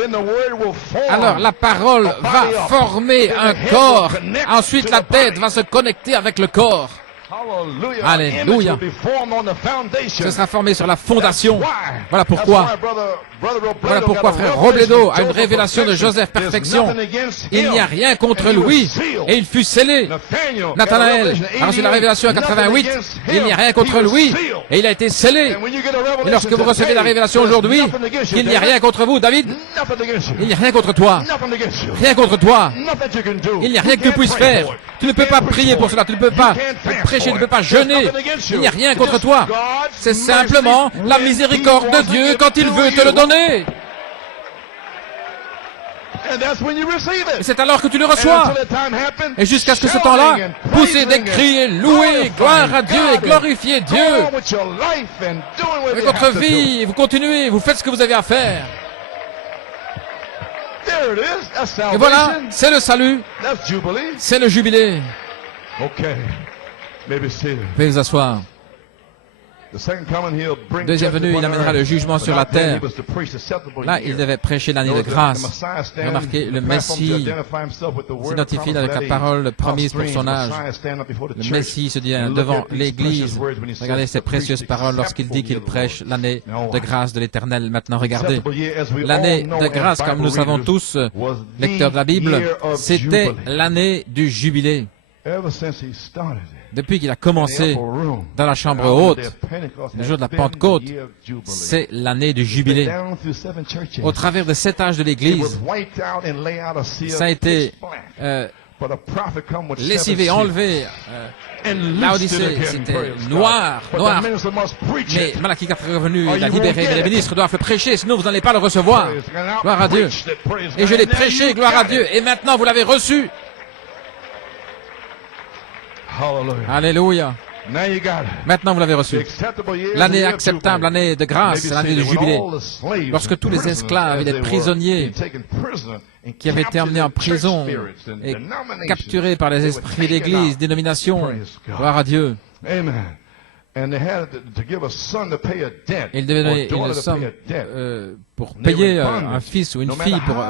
Alors la parole va former un corps. Ensuite la tête va se connecter avec le corps. Alléluia. Ce sera formé sur la fondation. Voilà pourquoi. Voilà pourquoi frère Robledo a une révélation de Joseph perfection. Il n'y a rien contre lui et il fut scellé. Nathanaël a reçu la révélation en 88. Il n'y a rien contre lui et il a été scellé. Et lorsque vous recevez la révélation aujourd'hui, qu'il n'y a rien contre vous, David, il n'y a rien contre toi. Rien contre toi. Il n'y a rien que tu puisses faire. Tu ne peux pas prier pour cela. Tu ne peux pas prêcher. Tu ne peux pas jeûner. Il n'y a rien contre toi. C'est simplement la miséricorde de Dieu quand il veut te le donner. Et c'est alors que tu le reçois. Et jusqu'à ce que ce temps-là, poussez des cris et louez, gloire à Dieu et glorifiez Dieu. Avec votre vie, vous continuez, vous faites ce que vous avez à faire. Et voilà, c'est le salut. C'est le jubilé. Vous pouvez vous asseoir. Deuxième venue, il amènera le jugement sur la terre. Là, il devait prêcher l'année de grâce. Remarquez, le Messie s'identifie avec la parole promise pour son âge. Le Messie se tient devant l'Église. Regardez ces précieuses paroles lorsqu'il dit qu'il prêche l'année de grâce de l'Éternel. Maintenant, regardez. L'année de grâce, comme nous savons tous, lecteurs de la Bible, c'était l'année du jubilé. Depuis qu'il a commencé dans la chambre haute, le jour de la Pentecôte, c'est l'année du jubilé. Au travers de 7 âges de l'Église, ça a été lessivé, enlevé. L'Odyssée, c'était noir. Mais Malachie 4 est revenu, il a libéré, mais les ministres doivent le prêcher, sinon vous n'allez pas le recevoir. Gloire à Dieu. Et je l'ai prêché, gloire à Dieu, et maintenant vous l'avez reçu. Alléluia. Maintenant, vous l'avez reçu. L'année acceptable, l'année de grâce, c'est l'année du jubilé. Lorsque tous les esclaves et les prisonniers qui avaient été emmenés en prison et capturés par les esprits d'église, dénominations, gloire à Dieu. Il devait donner une somme pour payer un fils ou une fille, pour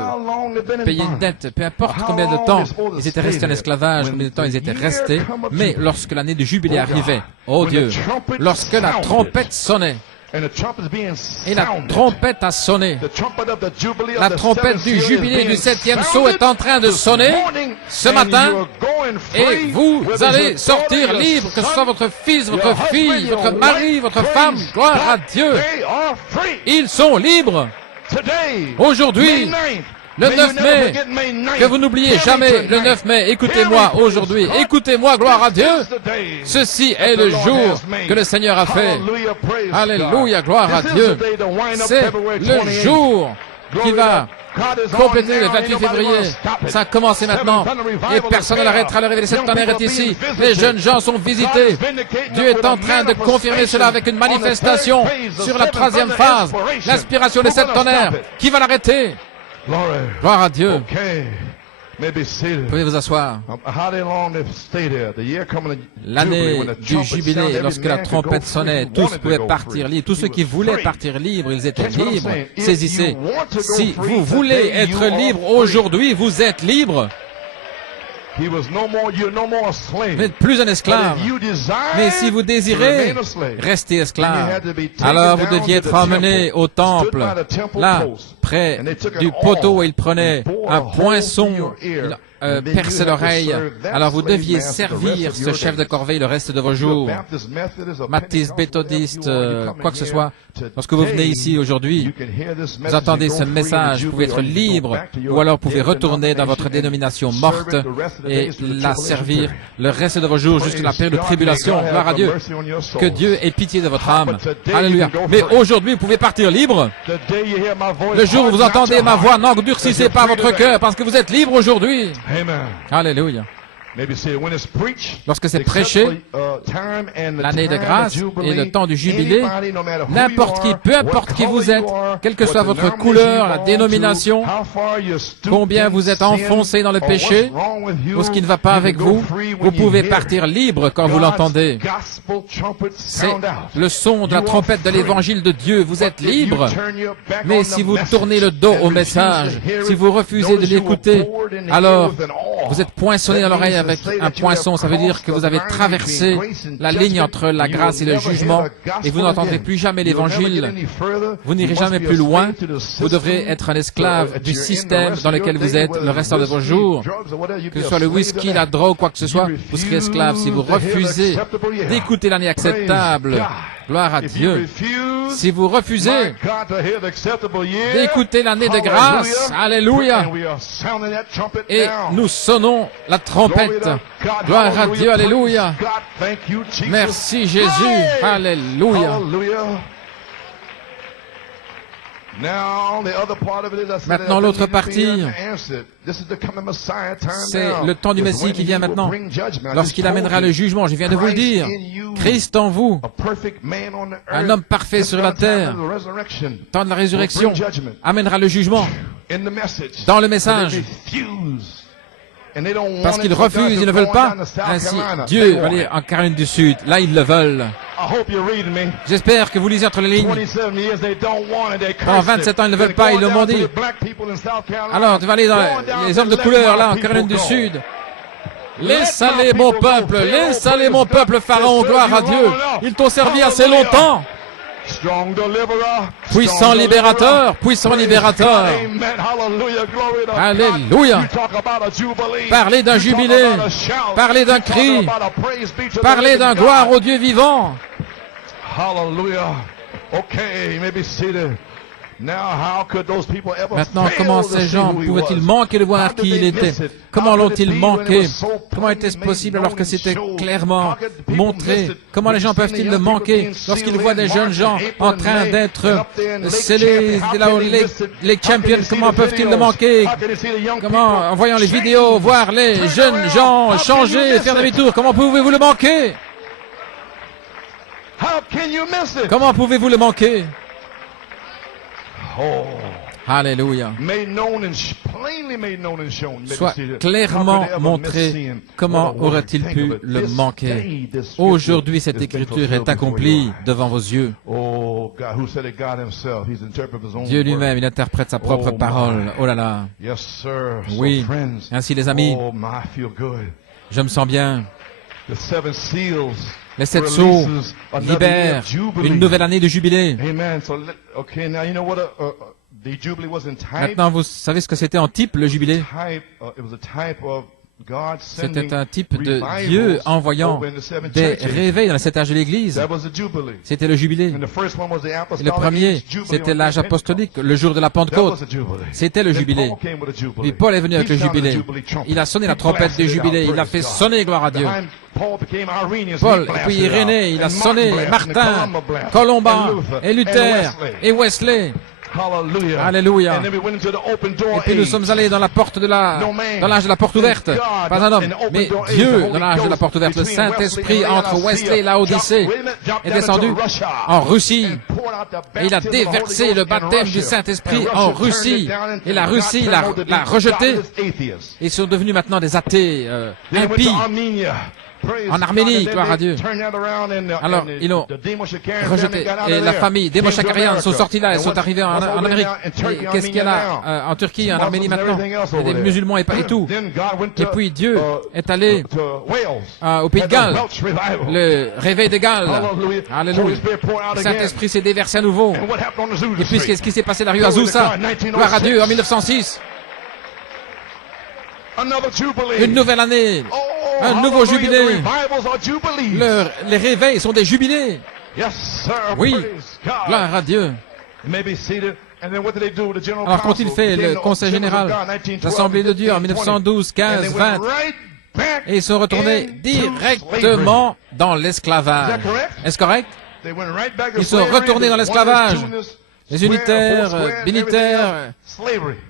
payer une dette, peu importe combien de temps ils étaient restés en esclavage, combien de temps ils étaient restés, mais lorsque l'année du jubilé arrivait, oh Dieu, lorsque la trompette sonnait, et la trompette a sonné. La trompette du jubilé du 7e sceau est en train de sonner ce matin. Et vous allez sortir libre, que ce soit votre fils, votre fille, votre mari, votre femme. Gloire à Dieu. Ils sont libres. Aujourd'hui, le 9 mai, que vous n'oubliez jamais le 9 mai, écoutez-moi aujourd'hui, écoutez-moi, gloire à Dieu. Ceci est le jour que le Seigneur a fait. Alléluia, gloire à Dieu. C'est le jour qui va compléter le 28 février. Ça a commencé maintenant et personne ne l'arrêtera. Le réveil septennaire est ici. Les jeunes gens sont visités. Dieu est en train de confirmer cela avec une manifestation sur la 3e phase. L'inspiration des septennaires. Qui va l'arrêter? Gloire à Dieu. Vous pouvez vous asseoir. L'année du jubilé, lorsque la trompette sonnait, tous pouvaient partir libres. Tous ceux qui voulaient partir libres, ils étaient libres. Saisissez. Si vous voulez être libre aujourd'hui, vous êtes libre. Vous n'êtes plus un esclave. Mais si vous désirez rester esclave, alors vous deviez être emmené au temple, là, près du poteau, et il prenait un poinçon, perçait l'oreille. Alors vous deviez servir ce chef de corvée le reste de vos jours. Baptiste, méthodiste, quoi que ce soit. Lorsque vous venez ici aujourd'hui, vous entendez ce message, vous pouvez être libre, ou alors vous pouvez retourner dans votre dénomination morte et la servir le reste de vos jours jusqu'à la période de tribulation. Gloire à Dieu. Que Dieu ait pitié de votre âme. Alléluia. Mais aujourd'hui, vous pouvez partir libre. Le jour où vous entendez ma voix, n'endurcissez pas votre cœur parce que vous êtes libre aujourd'hui. Alléluia. Lorsque c'est prêché, l'année de grâce et le temps du jubilé, n'importe qui, peu importe qui vous êtes, quelle que soit votre couleur, la dénomination, combien vous êtes enfoncé dans le péché, ou ce qui ne va pas avec vous, vous pouvez partir libre quand vous l'entendez. C'est le son de la trompette de l'évangile de Dieu. Vous êtes libre. Mais si vous tournez le dos au message, si vous refusez de l'écouter, alors vous êtes poinçonné dans l'oreille avec un poinçon. Ça veut dire que vous avez traversé la ligne entre la grâce et le jugement et vous n'entendrez plus jamais l'évangile. Vous n'irez jamais plus loin. Vous devrez être un esclave du système dans lequel vous êtes le restant de vos jours. Que ce soit le whisky, la drogue, quoi que ce soit, vous serez esclave si vous refusez d'écouter l'année acceptable. Gloire à Dieu. Si vous refusez d'écouter l'année de grâce, alléluia, et nous sonnons la trompette. Gloire à Dieu, alléluia. Merci Jésus, alléluia. Maintenant, l'autre partie, c'est le temps du Messie qui vient maintenant, lorsqu'il amènera le jugement. Je viens de vous le dire. Christ en vous, un homme parfait sur la terre, temps de la résurrection, amènera le jugement dans le message. Parce qu'ils refusent, ils ne veulent pas. Ainsi, Dieu va aller en Caroline du Sud. Là, ils le veulent. J'espère que vous lisez entre les lignes. Pendant 27 ans, ils ne veulent pas, ils le m'ont dit. Alors, tu vas aller dans les hommes de couleur, là, en Caroline du Sud. Laisse aller mon peuple, Pharaon, gloire à Dieu. Ils t'ont servi assez longtemps. Puissant libérateur, puissant libérateur. Alléluia. Parlez d'un jubilé, parlez d'un cri, parlez d'un gloire au Dieu vivant. Maintenant, comment ces gens pouvaient-ils manquer de voir qui il était? Comment l'ont-ils manqué? Comment était-ce possible alors que c'était clairement montré? Comment les gens peuvent-ils le manquer lorsqu'ils voient des jeunes gens en train d'être scellés, les champions? Comment peuvent-ils le manquer? Comment, en voyant les vidéos, voir les jeunes gens changer, faire demi-tour, comment pouvez-vous le manquer? Comment pouvez-vous le manquer? Alléluia. Soit clairement montré. Comment aurait-il pu le manquer? Aujourd'hui, cette écriture est accomplie devant vos yeux. Dieu lui-même, il interprète sa propre parole. Oh là là. Oui. Ainsi, les amis, je me sens bien. Les 7 sceaux libèrent une nouvelle année de jubilé. Maintenant, vous savez ce que c'était en type, le jubilé? C'était un type de Dieu envoyant des réveils dans le 7 âge de l'Église. C'était le jubilé. Et le premier, c'était l'âge apostolique, le jour de la Pentecôte. C'était le jubilé. Puis Paul est venu avec le jubilé. Il a sonné la trompette du jubilé. Il a fait sonner, gloire à Dieu. Paul, et puis Irénée, il a sonné Martin, Colomban, et Luther, et Wesley. Alléluia. Et puis nous sommes allés dans la porte dans l'âge de la porte ouverte. Pas un homme, mais Dieu dans l'âge de la porte ouverte. Le Saint-Esprit entre Wesley et l'Odyssée est descendu en Russie. Et il a déversé le baptême du Saint-Esprit en Russie. Et la Russie l'a rejeté. Ils sont devenus maintenant des athées impies. en Arménie, gloire à Dieu. Alors, ils ont rejeté. Et la famille des Moshakarian sont sortis là, ils sont arrivés en Amérique. Et qu'est-ce qu'il y a là en Turquie, en Arménie maintenant? Il y a des musulmans et tout. Et puis Dieu est allé au Pays de Galles, le réveil de Galles. Alléluia. Le Saint-Esprit s'est déversé à nouveau. Et puis qu'est-ce qui s'est passé dans la rue Azusa? Gloire à Dieu, en 1906. Une nouvelle année, un nouveau jubilé. Les réveils sont des jubilés. Oui, gloire à Dieu. Alors quand il fait le conseil général, l'Assemblée de Dieu en 1912, 15, 20, et ils sont retournés directement dans l'esclavage. Est-ce correct? Ils sont retournés dans l'esclavage. Les unitaires, militaires,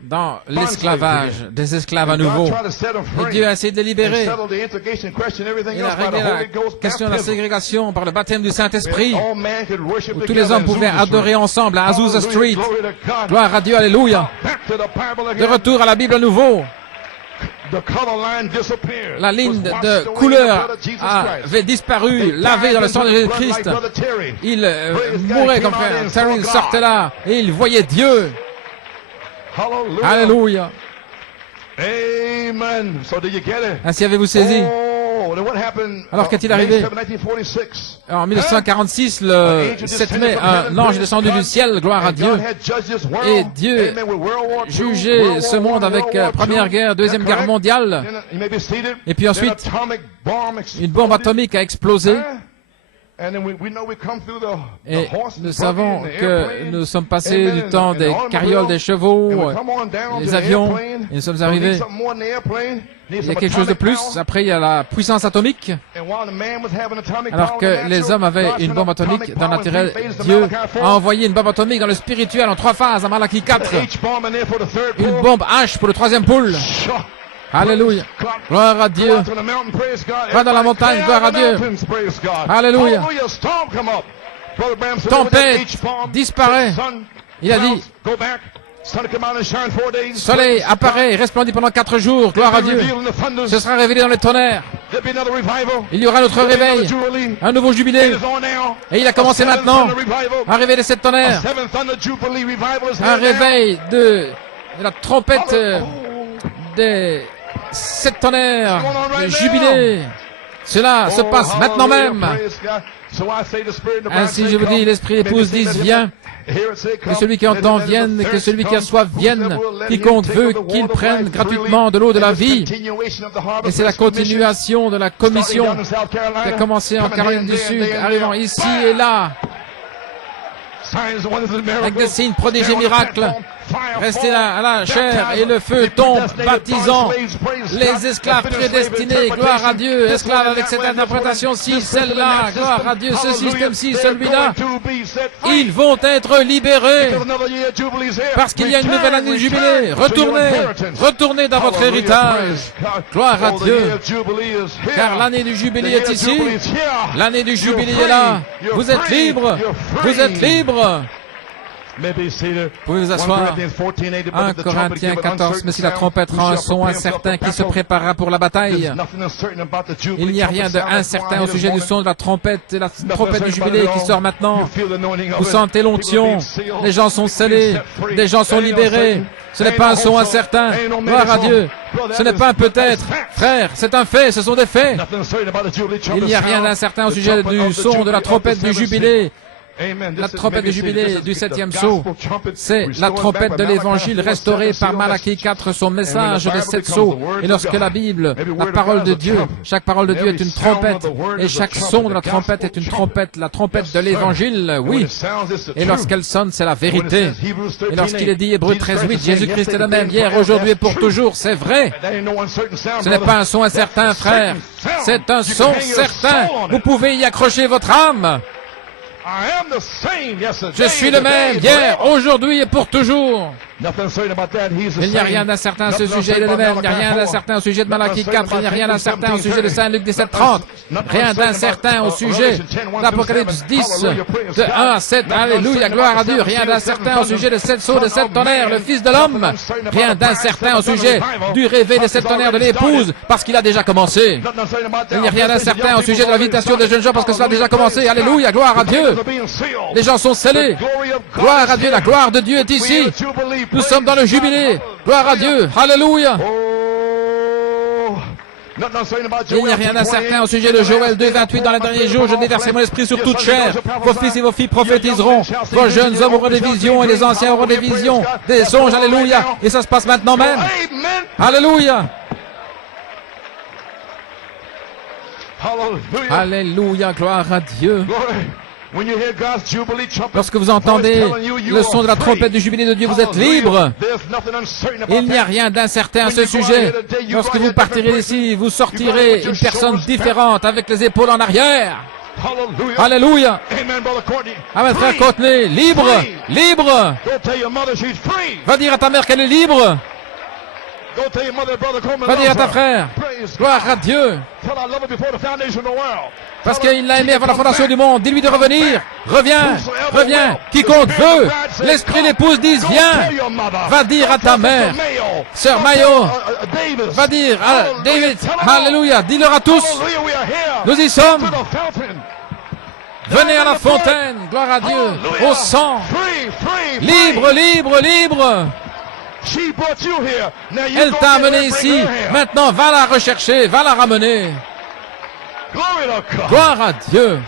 dans l'esclavage, des esclaves à nouveau. Et Dieu a essayé de les libérer. Il a réglé la question de la ségrégation par le baptême du Saint-Esprit, où tous les hommes pouvaient adorer ensemble à Azusa Street. Gloire à Dieu, alléluia. De retour à la Bible à nouveau. La ligne de couleur avait disparu, lavée dans le sang de Jésus-Christ. Il mourait comme frère. Terry sortait là et il voyait Dieu. Alléluia. Ainsi avez-vous saisi? Alors qu'est-il arrivé? En 1946, le 7 mai, un ange est descendu du ciel, gloire à Dieu. Et Dieu jugeait ce monde avec Première Guerre, Deuxième Guerre mondiale. Et puis ensuite, une bombe atomique a explosé. Et nous savons que nous sommes passés du temps des carrioles, des chevaux, des avions, et nous sommes arrivés. Il y a quelque chose de plus. Après, il y a la puissance atomique. Alors que les hommes avaient une bombe atomique dans le naturel, Dieu a envoyé une bombe atomique dans le spirituel en 3 phases, à Malachie 4. Une bombe H pour le 3e pôle. Alléluia. Gloire à Dieu. Va dans la montagne, gloire à Dieu. Alléluia. Tempête disparaît. Il a dit, soleil apparaît et resplendit pendant 4 jours, gloire à Dieu. Ce sera révélé dans les tonnerres. Il y aura un autre réveil, un nouveau jubilé. Et il a commencé maintenant à révéler les 7 tonnerres. Un réveil de la trompette des 7 tonnerres, le jubilé. Cela se passe maintenant même. Ainsi je vous dis, l'esprit d'épouse dit, viens. Que celui qui entend vienne, que celui qui a soif vienne. Quiconque veut qu'il prenne gratuitement de l'eau de la vie. Et c'est la continuation de la commission qui a commencé en Caroline du Sud, arrivant ici et là. Avec des signes, prodiges et miracles. Restez là à la chair et le feu tombe, baptisant les esclaves prédestinés. Gloire à Dieu. Esclaves avec cette interprétation-ci, celle-là. Gloire à Dieu. Ce système-ci, celui-là. Ils vont être libérés parce qu'il y a une nouvelle année de jubilé. Retournez dans votre héritage. Gloire à Dieu. Car l'année du jubilé est ici. L'année du jubilé est là. Vous êtes libres. Vous êtes libres. Vous pouvez vous asseoir. 1 Corinthiens 14, mais si la trompette rend un son incertain, qui se préparera pour la bataille? Il n'y a rien d'incertain au sujet du son de la trompette du jubilé qui sort maintenant. Vous sentez l'onction, les gens sont scellés, des gens sont libérés. Ce n'est pas un son incertain. Gloire à Dieu. Ce n'est pas un peut-être. Frère, c'est un fait, ce sont des faits. Il n'y a rien d'incertain au sujet du son de la trompette du jubilé. La trompette du jubilé du 7e sceau, c'est la trompette de l'évangile restaurée par Malachie 4, son message des 7 sceaux. Et lorsque la Bible, la parole de Dieu, chaque parole de Dieu est une trompette, et chaque son de la trompette est une trompette, la trompette de l'évangile, oui. Et lorsqu'elle sonne, c'est la vérité. Et lorsqu'il est dit, Hébreux 13:8, Jésus-Christ est le même hier, aujourd'hui et pour toujours, c'est vrai. Ce n'est pas un son incertain, frère. C'est un son certain. Vous pouvez y accrocher votre âme. Je suis le même hier, aujourd'hui et pour toujours. Il n'y a rien d'incertain à ce sujet de lui-même. Il n'y a rien d'incertain au sujet de Malachie 4. Il n'y a rien d'incertain au sujet de Saint Luc 17:30. Rien d'incertain au sujet d'Apocalypse 10, de 1 à 7. Alléluia, gloire à Dieu. Rien d'incertain au sujet de 7 sceaux, de 7 tonnerres, le Fils de l'homme. Rien d'incertain au sujet du réveil des 7 tonnerres de l'épouse, parce qu'il a déjà commencé. Il n'y a rien d'incertain au sujet de l'invitation des jeunes gens, parce que cela a déjà commencé. Alléluia, gloire à Dieu. Les gens sont scellés. Gloire à Dieu, la gloire de Dieu est ici. Nous sommes dans le jubilé. Gloire à Dieu. Alléluia. Il n'y a rien d'incertain au sujet de Joël 2:28. Dans les derniers jours, je déverserai mon esprit sur toute chair. Vos fils et vos filles prophétiseront. Vos jeunes hommes auront des visions et les anciens auront des visions, des songes. Alléluia. Et ça se passe maintenant même. Alléluia. Alléluia. Gloire à Dieu. Lorsque vous entendez le son de la trompette du jubilé de Dieu, vous êtes libre. Il n'y a rien d'incertain à ce sujet. Lorsque vous partirez d'ici, vous sortirez une personne différente avec les épaules en arrière. Alléluia. Amen, frère Courtney, libre, libre. Va dire à ta mère qu'elle est libre. Va dire à ta frère, gloire à Dieu. Parce qu'il l'a aimé avant la fondation du monde. Dis-lui de revenir. Reviens, reviens. Quiconque veut. L'esprit et l'épouse disent, viens. Va dire à ta mère, sœur Mayo. Va dire à David, alléluia. Dis-leur à tous, nous y sommes. Venez à la fontaine, gloire à Dieu, au sang. Libre, libre, libre. Elle t'a amené ici. Maintenant, va la rechercher, va la ramener. Gloire à Dieu.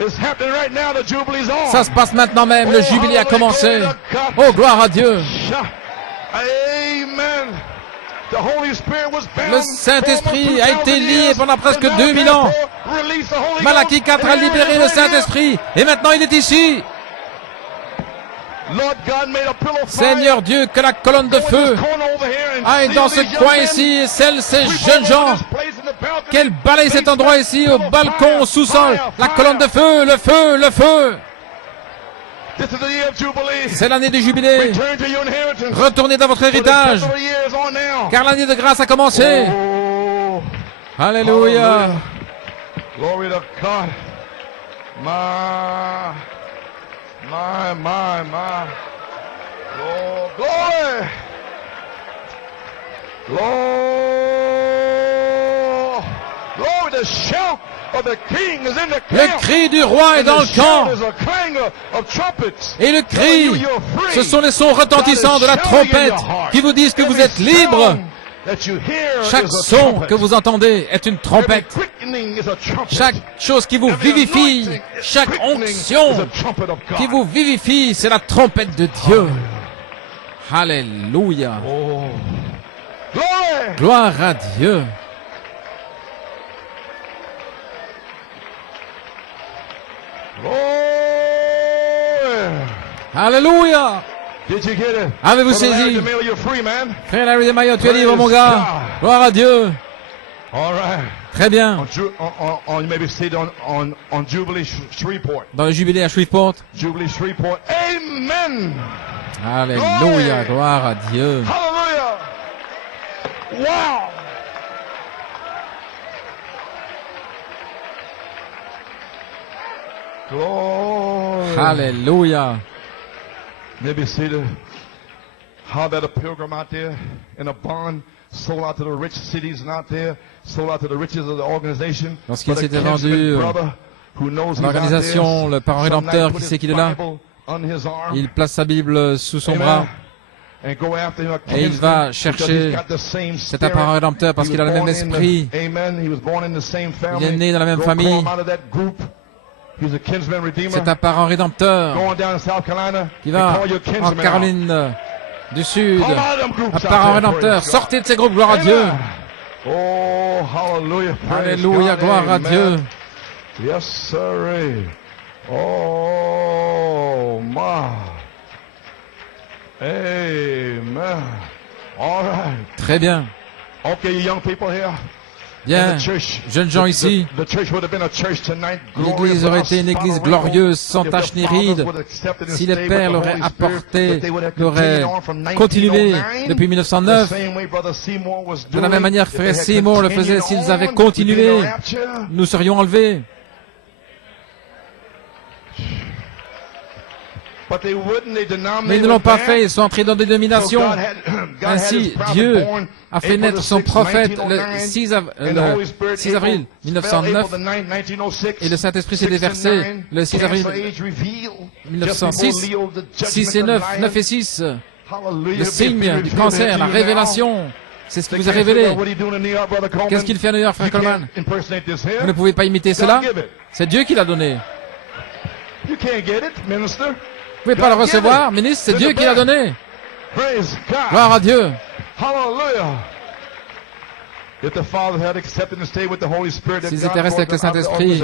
Ça se passe maintenant même. Le jubilé a commencé. Oh, gloire à Dieu. Le Saint-Esprit a été lié pendant presque 2000 ans. Malachie 4 a libéré le Saint-Esprit. Et maintenant, il est ici. Seigneur Dieu, que la colonne de feu aille dans ce coin ici et scelle ces jeunes gens. Qu'elle balaye cet endroit ici, au balcon, au sous-sol. La colonne de feu, le feu, le feu. C'est l'année du jubilé. Retournez dans votre héritage, car l'année de grâce a commencé. Alléluia. Glory to God. My. Oh, glory. Glory, the shout of the king is in the camp. Le cri du roi est dans le camp. Et le cri, ce sont les sons retentissants de la trompette qui vous disent que vous êtes libre. Chaque son que vous entendez est une trompette. Chaque chose qui vous vivifie, chaque onction qui vous vivifie, c'est la trompette de Dieu. Alléluia. Gloire à Dieu. Alléluia. Avez-vous saisi? Frère Larry DeMayo, tu es libre, mon gars. Gloire à Dieu. Très bien. Dans le jubilé à Shreveport. Amen. Alléluia, gloire à Dieu. Hallelujah. Wow. Glory. Alléluia. Maybe see how that a pilgrim out there in a bond sold out to the rich cities and out there, sold out to the riches of the organization. Lorsqu'il s'était vendu à l'organisation, le parent rédempteur qui sait qu'il est là, il place sa Bible sous son bras et il va chercher cet apparent rédempteur parce qu'il a le même esprit. Il est né dans la même famille. C'est un parent rédempteur qui va en Caroline du Sud. Un parent rédempteur. Sortez de ces groupes, gloire à Dieu. Alléluia, gloire à Dieu. Yes, sir. Oh, my. Amen. All right. Très bien. Okay, you young people here. Bien, jeunes gens ici, l'église aurait été une église glorieuse, sans tache ni ride, si les pères l'auraient apporté, l'auraient continué depuis 1909. De la même manière que frère Seymour le faisait, s'ils avaient continué, nous serions enlevés. Mais ils ne l'ont pas fait, ils sont entrés dans des dénominations. Ainsi, Dieu a fait naître son prophète le 6 avril 1909 et le Saint-Esprit s'est déversé le 6 avril 1906. 6 et 9, 9 et 6, le signe du cancer, la révélation. C'est ce qui vous est révélé. Qu'est-ce qu'il fait à New York, frère Coleman? Vous ne pouvez pas imiter cela? C'est Dieu qui l'a donné. Vous ne pouvez pas le recevoir, ministre, c'est Dieu qui l'a donné. Gloire à Dieu. S'ils étaient restés avec le Saint-Esprit,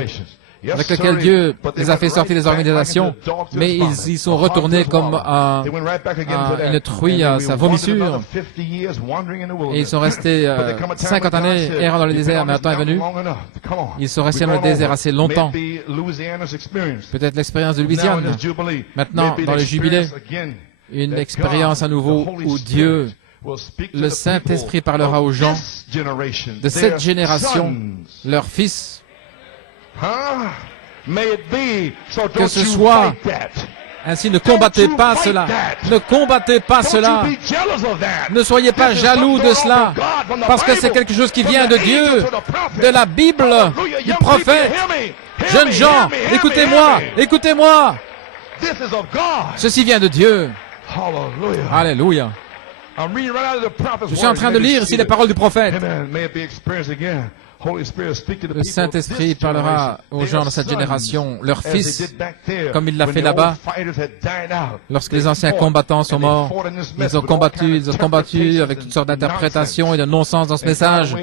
avec lequel Dieu les a fait sortir des organisations, mais ils y sont retournés comme une truie à sa vomissure. Et ils sont restés 50 années errant dans le désert, mais un temps est venu. Ils sont restés dans le désert assez longtemps. Peut-être l'expérience de Louisiane. Maintenant, dans le jubilé, une expérience à nouveau où Dieu, le Saint-Esprit, parlera aux gens de cette génération, leurs fils. Que ce soit ainsi, ne combattez pas cela. Ne combattez pas cela. Ne soyez pas jaloux de cela. Parce que c'est quelque chose qui vient de Dieu, de la Bible, du prophète. Jeunes gens, écoutez-moi, écoutez-moi. Ceci vient de Dieu. Alléluia. Je suis en train de lire ici les paroles du prophète. Le Saint-Esprit parlera aux gens de cette génération, leurs fils, comme il l'a fait là-bas. Lorsque les anciens combattants sont morts, ils ont combattu avec toutes sortes d'interprétations et de non-sens dans ce message.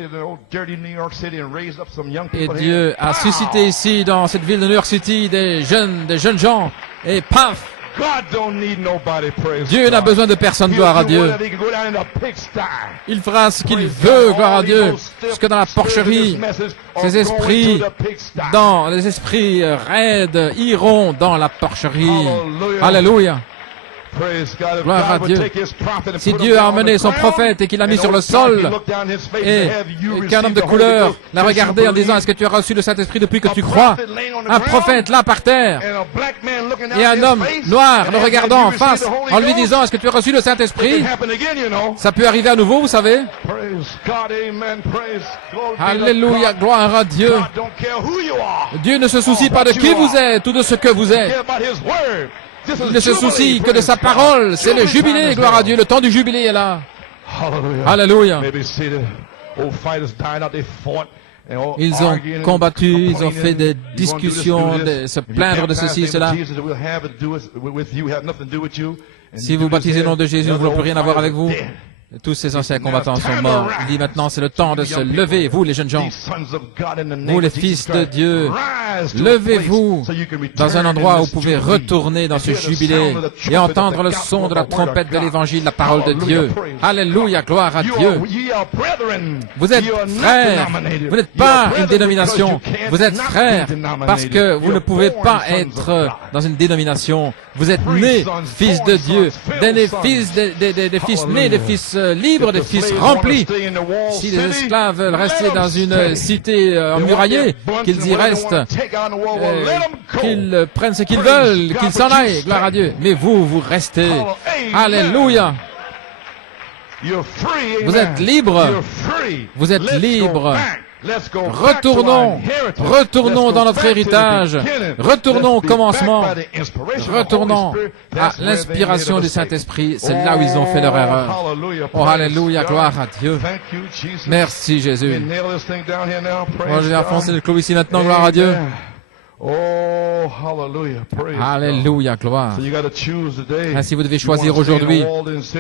Et Dieu a suscité ici, dans cette ville de New York City, des jeunes gens, et paf! Dieu n'a besoin de personne, gloire à Dieu. Il fera ce qu'il veut, gloire à Dieu. Parce que dans la porcherie, ces esprits, dans les esprits raides, iront dans la porcherie. Alléluia. Gloire à Dieu. Si Dieu a emmené son prophète et qu'il l'a mis sur le sol et qu'un homme de couleur l'a regardé en disant « Est-ce que tu as reçu le Saint-Esprit depuis que tu crois ?» Un prophète là par terre et un homme noir le regardant en face en lui disant « Est-ce que tu as reçu le Saint-Esprit ?» Ça peut arriver à nouveau, vous savez. Alléluia, gloire à Dieu. Dieu ne se soucie pas de qui vous êtes ou de ce que vous êtes. Il ne se soucie que de sa parole. C'est le jubilé, gloire à Dieu. Le temps du jubilé est là. Alléluia. Ils ont combattu, ils ont fait des discussions, se plaindre de ceci et cela. Si vous baptisez le nom de Jésus, nous ne voulons plus rien avoir avec vous. Tous ces anciens combattants sont morts. Il dit maintenant, c'est le temps de se lever, vous les jeunes gens, vous les fils de Dieu, levez-vous dans un endroit où vous pouvez retourner dans ce jubilé et entendre le son de la trompette de l'évangile, la parole de Dieu. Alléluia, gloire à Dieu. Vous êtes frères, vous n'êtes pas une dénomination, vous êtes frères parce que vous ne pouvez pas être dans une dénomination. Vous êtes nés fils de Dieu, des fils nés, des fils libres, des fils remplis. Si les esclaves veulent rester dans une cité emmuraillée, qu'ils y restent, qu'ils prennent ce qu'ils veulent, qu'ils s'en aillent, gloire à Dieu. Mais vous restez. Alléluia. Vous êtes libres. Vous êtes libres. Retournons dans notre héritage, retournons au commencement, retournons à l'inspiration du Saint-Esprit. C'est là où ils ont fait leur erreur. Oh, alléluia, gloire à Dieu. Merci Jésus. Oh, je vais enfoncer le clou ici maintenant, gloire à Dieu. Alléluia, gloire. Ainsi, vous devez choisir aujourd'hui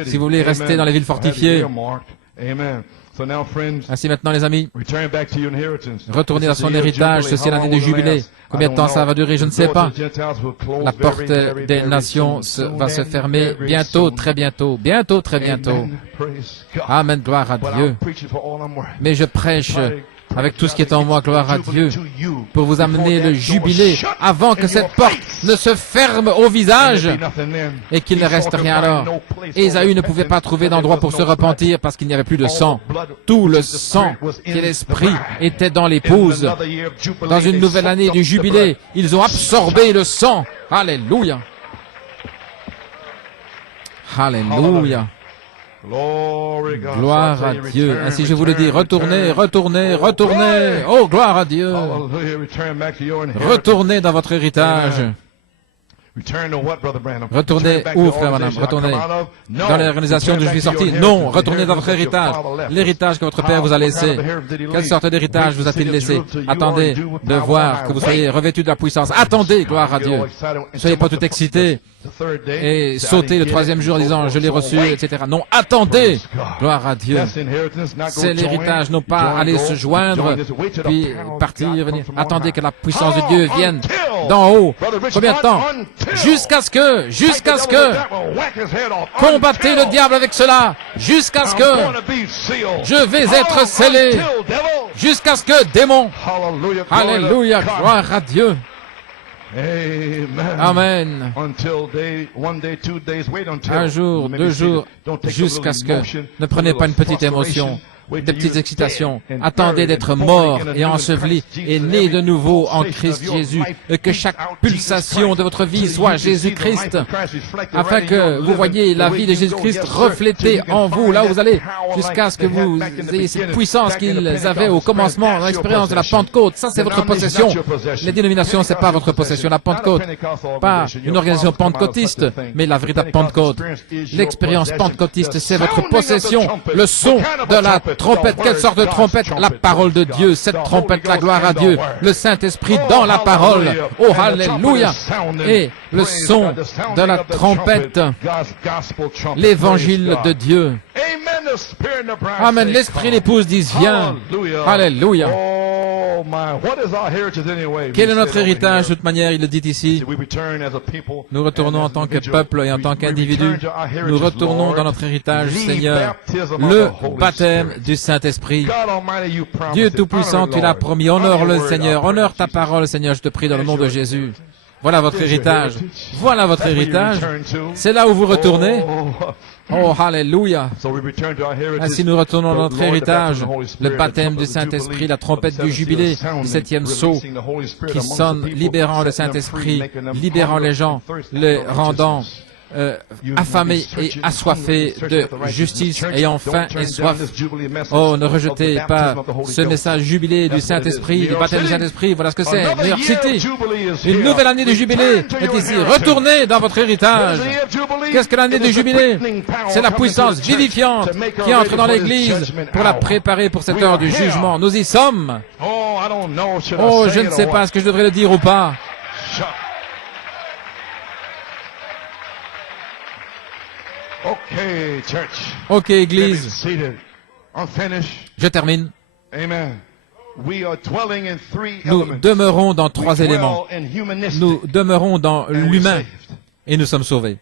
si vous voulez rester dans les villes fortifiées. Ainsi maintenant, les amis, retournez dans son héritage. Ceci est l'année du jubilé. Combien de temps ça va durer, je ne sais pas. La porte des nations va se fermer bientôt, très bientôt. Bientôt, très bientôt. Amen, gloire à Dieu. Mais je prêche avec tout ce qui est en moi, gloire à Dieu, pour vous amener le jubilé avant que cette porte ne se ferme au visage et qu'il ne reste rien alors. Ésaü ne pouvait pas trouver d'endroit pour se repentir parce qu'il n'y avait plus de sang. Tout le sang et l'esprit était dans l'épouse. Dans une nouvelle année du jubilé, ils ont absorbé le sang. Alléluia. Alléluia. Gloire à Dieu. Ainsi je vous le dis, retournez, retournez, retournez. Oh, gloire à Dieu. Retournez dans votre héritage. Retournez où, frère madame? Retournez dans l'organisation d'où je suis sorti? Non, retournez dans votre héritage. L'héritage que votre père vous a laissé. Quelle sorte d'héritage vous a-t-il laissé? Attendez de voir que vous soyez revêtus de la puissance. Attendez, gloire à Dieu. Ne soyez pas tout excités et sautez le troisième jour en disant je l'ai reçu, etc. Non, attendez, gloire à Dieu. C'est l'héritage, non pas aller se joindre, puis partir, venir. Attendez que la puissance de Dieu vienne d'en haut. Combien de temps? Jusqu'à ce que, combattez le diable avec cela, jusqu'à ce que je vais être scellé, jusqu'à ce que démon, alléluia, gloire à Dieu. Amen. Un jour, 2 jours, jusqu'à ce que, ne prenez pas une petite émotion, des petites excitations. Attendez d'être mort et enseveli et né de nouveau en Christ Jésus. Et que chaque pulsation de votre vie soit Jésus-Christ, afin que vous voyez la vie de Jésus-Christ reflétée en vous, là où vous allez, jusqu'à ce que vous ayez cette puissance qu'ils avaient au commencement, dans l'expérience de la Pentecôte. Ça, c'est votre possession. Les dénominations, c'est pas votre possession. La Pentecôte, pas une organisation pentecôtiste, mais la véritable Pentecôte. L'expérience pentecôtiste, c'est votre possession. Le son de la trompette, quelle sorte de trompette? La parole de Dieu, cette trompette, la gloire à Dieu, le Saint-Esprit dans la parole, oh alléluia, et le son de la trompette, l'évangile de Dieu. Amen, l'Esprit et l'épouse disent viens, alléluia. Quel est notre héritage? De toute manière, il le dit ici. Nous retournons en tant que peuple et en tant qu'individu. Nous retournons dans notre héritage, Seigneur, le baptême du Saint-Esprit. Dieu Tout-Puissant, tu l'as promis. Honore le Seigneur. Honore ta parole, Seigneur, je te prie dans le nom de Jésus. Voilà votre héritage. Voilà votre héritage. C'est là où vous retournez. Oh, alléluia. Ainsi nous retournons dans notre héritage, le baptême du Saint-Esprit, la trompette du jubilé, le 7e sceau qui sonne, libérant le Saint-Esprit, libérant les gens, les rendant affamés et assoiffés de justice, ayant faim et soif. Oh, ne rejetez pas ce message jubilé du Saint-Esprit, du baptême du Saint-Esprit. Voilà ce que c'est. New York City, une nouvelle année de jubilé est ici. Retournez dans votre héritage. Qu'est-ce que l'année de jubilé? C'est la puissance vivifiante qui entre dans l'Église pour la préparer pour cette heure du jugement. Nous y sommes. Oh, je ne sais pas ce que je devrais le dire ou pas. Ok, Église. Je termine. Nous demeurons dans 3 éléments. Nous demeurons dans l'humain et nous sommes sauvés.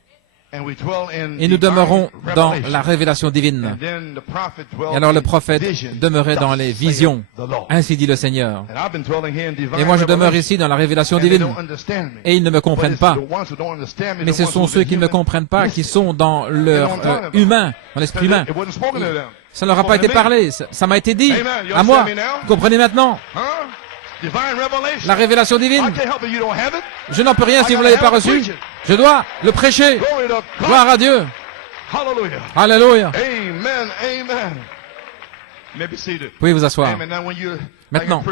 Et nous demeurons dans la révélation divine. Et alors le prophète demeurait dans les visions. Ainsi dit le Seigneur. Et moi je demeure ici dans la révélation divine. Et ils ne me comprennent pas. Mais ce sont ceux qui ne me comprennent pas qui sont dans leur humain, dans l'esprit humain. Ça ne leur a pas été parlé. Ça m'a été dit à moi. Vous comprenez maintenant? La révélation divine. Je n'en peux rien si vous ne l'avez pas reçu. Je dois le prêcher. Gloire à Dieu. Alléluia. Pouvez vous asseoir. Maintenant,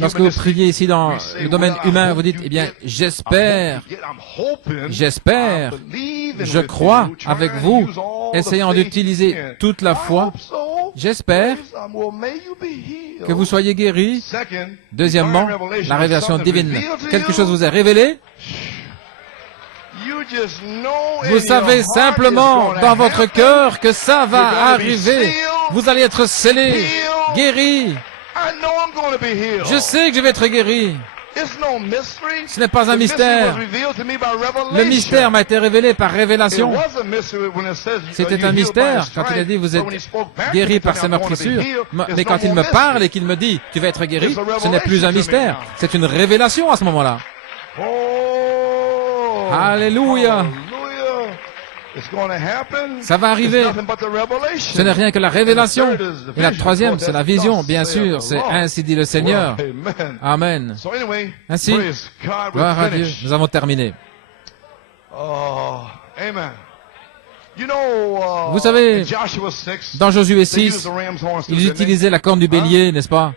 lorsque vous priez ici dans le domaine humain, vous dites, eh bien, j'espère, je crois avec vous, essayant d'utiliser toute la foi, j'espère que vous soyez guéris. Deuxièmement, la révélation divine. Quelque chose vous est révélé. Vous savez simplement dans votre cœur que ça va arriver. Vous allez être scellé, guéri. Je sais que je vais être guéri. Ce n'est pas un mystère. Le mystère m'a été révélé par révélation. C'était un mystère quand il a dit vous êtes guéri par ces meurtrissures. Mais quand il me parle et qu'il me dit tu vas être guéri, ce n'est plus un mystère. C'est une révélation à ce moment-là. Alléluia. Ça va arriver. Ce n'est rien que la révélation. Et la troisième, c'est la vision, bien sûr. C'est ainsi dit le Seigneur. Amen. Ainsi, gloire à Dieu. Nous avons terminé. Vous savez, dans Josué 6, ils utilisaient la corne du bélier, n'est-ce pas?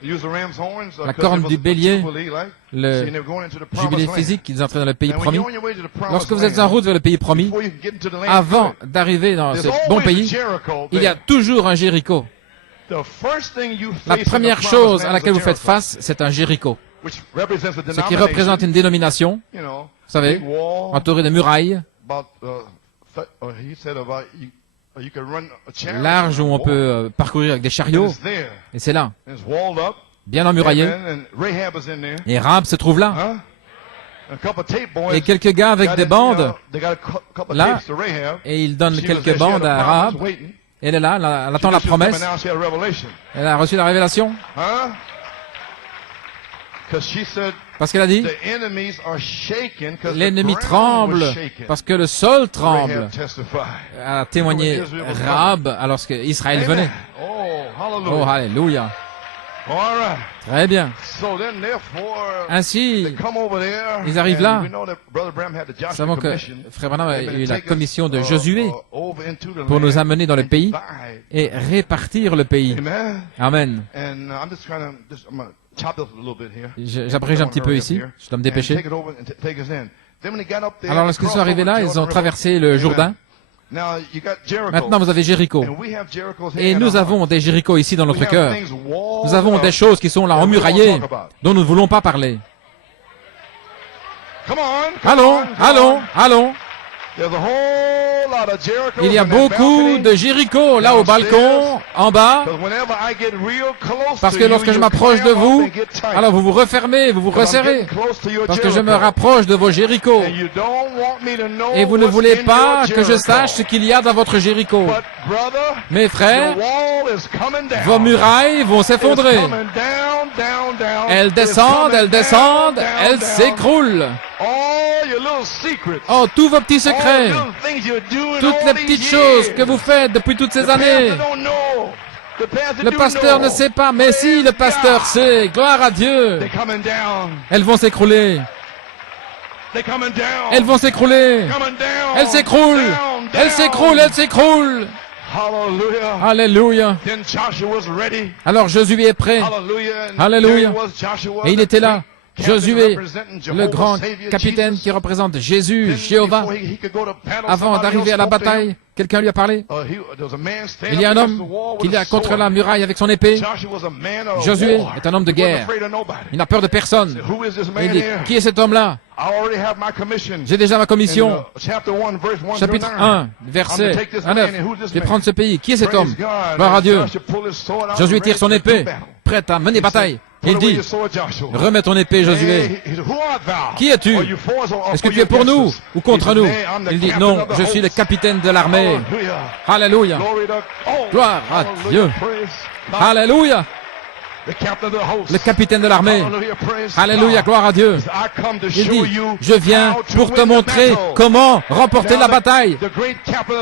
La corne du bélier, le jubilé physique, ils entraient dans le pays promis. Lorsque vous êtes en route vers le pays promis, avant d'arriver dans ce bon pays, il y a toujours un Jéricho. La première chose à laquelle vous faites face, c'est un Jéricho. Ce qui représente une dénomination, vous savez, entourée de murailles, large où on peut parcourir avec des chariots, et c'est là, bien emmuraillé, et Rahab se trouve là, et quelques gars avec des bandes, là, et ils donnent quelques bandes à Rahab, elle est là, elle attend la promesse, elle a reçu la révélation, parce qu'elle a dit, l'ennemi tremble parce que le sol tremble. A témoigné Rahab alors qu'Israël venait. Oh, alléluia. Très bien. Ainsi, ils arrivent là. Nous savons que Frère Branham a eu la commission de Josué pour nous amener dans le pays et répartir le pays. Amen. J'abrège un petit peu ici, je dois me dépêcher. Alors lorsqu'ils sont arrivés là, ils ont traversé le Jourdain. Maintenant vous avez Jéricho. Et nous avons des Jérichos ici dans notre cœur. Nous avons des choses qui sont là emmuraillées, dont nous ne voulons pas parler. Allons, allons, allons. Il y a beaucoup de Jéricho là au balcon, en bas, parce que lorsque je m'approche de vous, alors vous vous refermez, vous vous resserrez, parce que je me rapproche de vos Jérichos. Et vous ne voulez pas que je sache ce qu'il y a dans votre Jéricho. Mes frères, vos murailles vont s'effondrer. Elles descendent, elles s'écroulent. Oh, tous vos petits secrets, toutes les petites choses que vous faites depuis toutes ces années. Le pasteur ne sait pas, mais si le pasteur sait, gloire à Dieu. Elles vont s'écrouler. Elles vont s'écrouler. Elles s'écroulent. Elles s'écroulent, elles s'écroulent. Alléluia. Alors Josué est prêt. Alléluia. Et il était là. Josué, le grand capitaine qui représente Jésus, Jéhovah, avant d'arriver à la bataille, quelqu'un lui a parlé. Il y a un homme qui est contre la muraille avec son épée. Josué est un homme de guerre. Il n'a peur de personne. Et il dit, qui est cet homme-là? J'ai déjà ma commission. Chapitre 1, verset 9. Je vais prendre ce pays. Qui est cet homme? Gloire à Dieu. Josué tire son épée, prêt à mener bataille. Il dit, remets ton épée, Josué. Qui es-tu? Est-ce que tu es pour nous ou contre nous? Il dit, non, je suis le capitaine de l'armée. Alléluia. Gloire à Dieu. Alléluia. Le capitaine de l'armée. Alléluia, gloire à Dieu. Il dit, je viens pour te montrer comment remporter la bataille.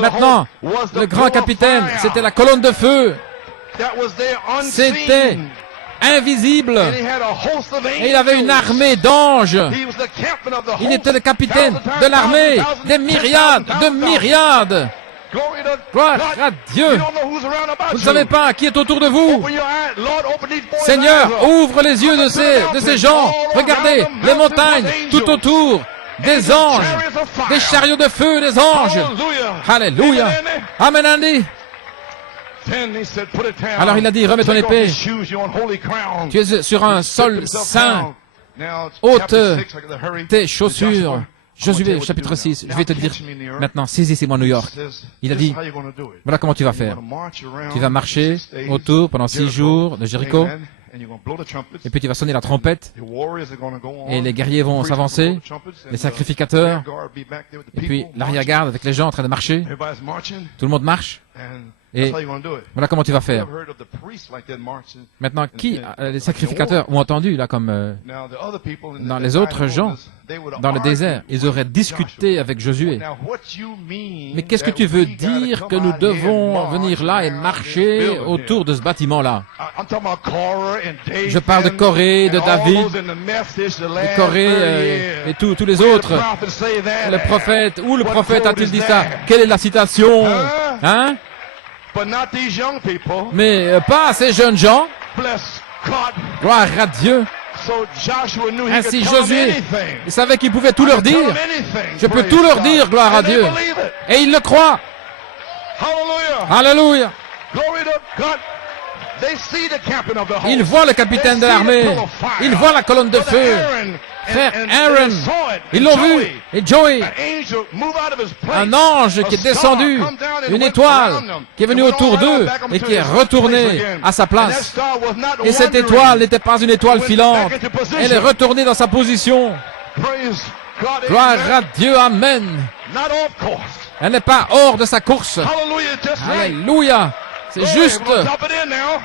Maintenant, le grand capitaine, c'était la colonne de feu. C'était invisible. Et il avait une armée d'anges. Il était le capitaine de l'armée. Des myriades, de myriades. Gloire à Dieu. Vous ne savez pas qui est autour de vous. Seigneur, ouvre les yeux de ces gens. Regardez les montagnes tout autour. Des anges. Des chariots de feu, des anges. Alléluia. Amen, Andy. Alors il a dit, remets ton épée. Tu es sur un sol saint. Ôte tes chaussures. Josué, chapitre 6, je vais te dire maintenant, saisissez-moi New York. Il a dit, voilà comment tu vas faire. Tu vas marcher autour pendant 6 jours de Jéricho. Et puis tu vas sonner la trompette. Et les guerriers vont s'avancer. Les sacrificateurs. Et puis l'arrière-garde avec les gens en train de marcher. Tout le monde marche. Et voilà comment tu vas faire. Maintenant, les sacrificateurs ont entendu, là, comme dans les autres gens, dans le désert, ils auraient discuté avec Josué. Mais qu'est-ce que tu veux dire que nous devons venir là et marcher autour de ce bâtiment-là? Je parle de Corée, de David, de Corée et tous les autres. Le prophète, où le prophète a-t-il dit ça? Quelle est la citation? Hein? Mais pas ces jeunes gens. Gloire à Dieu. Ainsi Josué, il savait qu'il pouvait tout leur dire. Je peux tout leur dire, gloire à Dieu. Et il le croit. Alléluia. Il voit le capitaine de l'armée. Il voit la colonne de feu. Frère Aaron, ils l'ont vu. Et Joey, un ange qui est descendu, une étoile qui est venue autour d'eux et qui est retournée à sa place. Et cette étoile n'était pas une étoile filante. Elle est retournée dans sa position. Gloire à Dieu, amen. Elle n'est pas hors de sa course. Alléluia. C'est juste.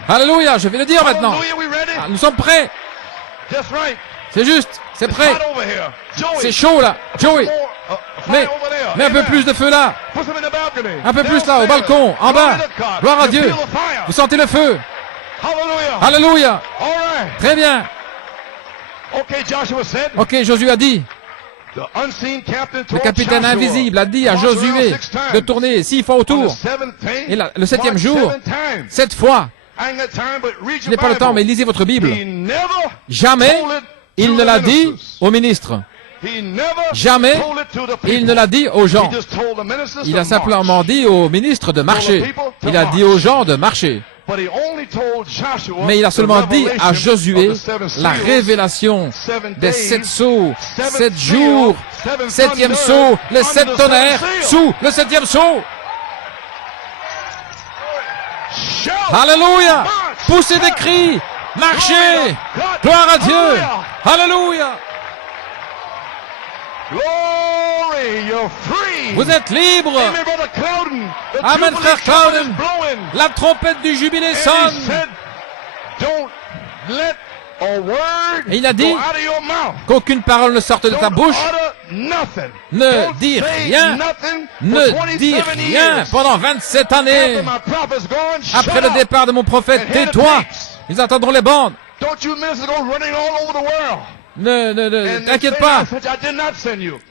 Alléluia, je vais le dire maintenant. Nous sommes prêts. C'est juste, c'est prêt. C'est chaud là, Joey. Mais un peu plus de feu là. Un peu plus là, au balcon, en bas. Gloire à Dieu. Vous sentez le feu. Alléluia. Très bien. Ok, Josué a dit. Le capitaine invisible a dit à Josué de tourner 6 fois autour. Et là, le 7e jour, 7 fois. Je n'ai pas le temps, mais lisez votre Bible. Jamais il ne l'a dit au ministre. Jamais il ne l'a dit aux gens. Il a simplement dit au ministre de marcher. Il a dit aux gens de marcher. Mais il a seulement dit à Josué la révélation des 7 sceaux, 7 jours, 7e sceau, les 7 tonnerres sous le 7e sceau. Alléluia! Poussez des cris! Marchez! Gloire à Dieu! Alléluia! Vous êtes libre! Amen, frère Clouden! La trompette du jubilé sonne! Et il a dit qu'aucune parole ne sorte de ta bouche. Ne dis rien. Ne dis rien pendant 27 années. Après le départ de mon prophète, tais-toi. Ils attendront les bandes. Ne t'inquiète pas.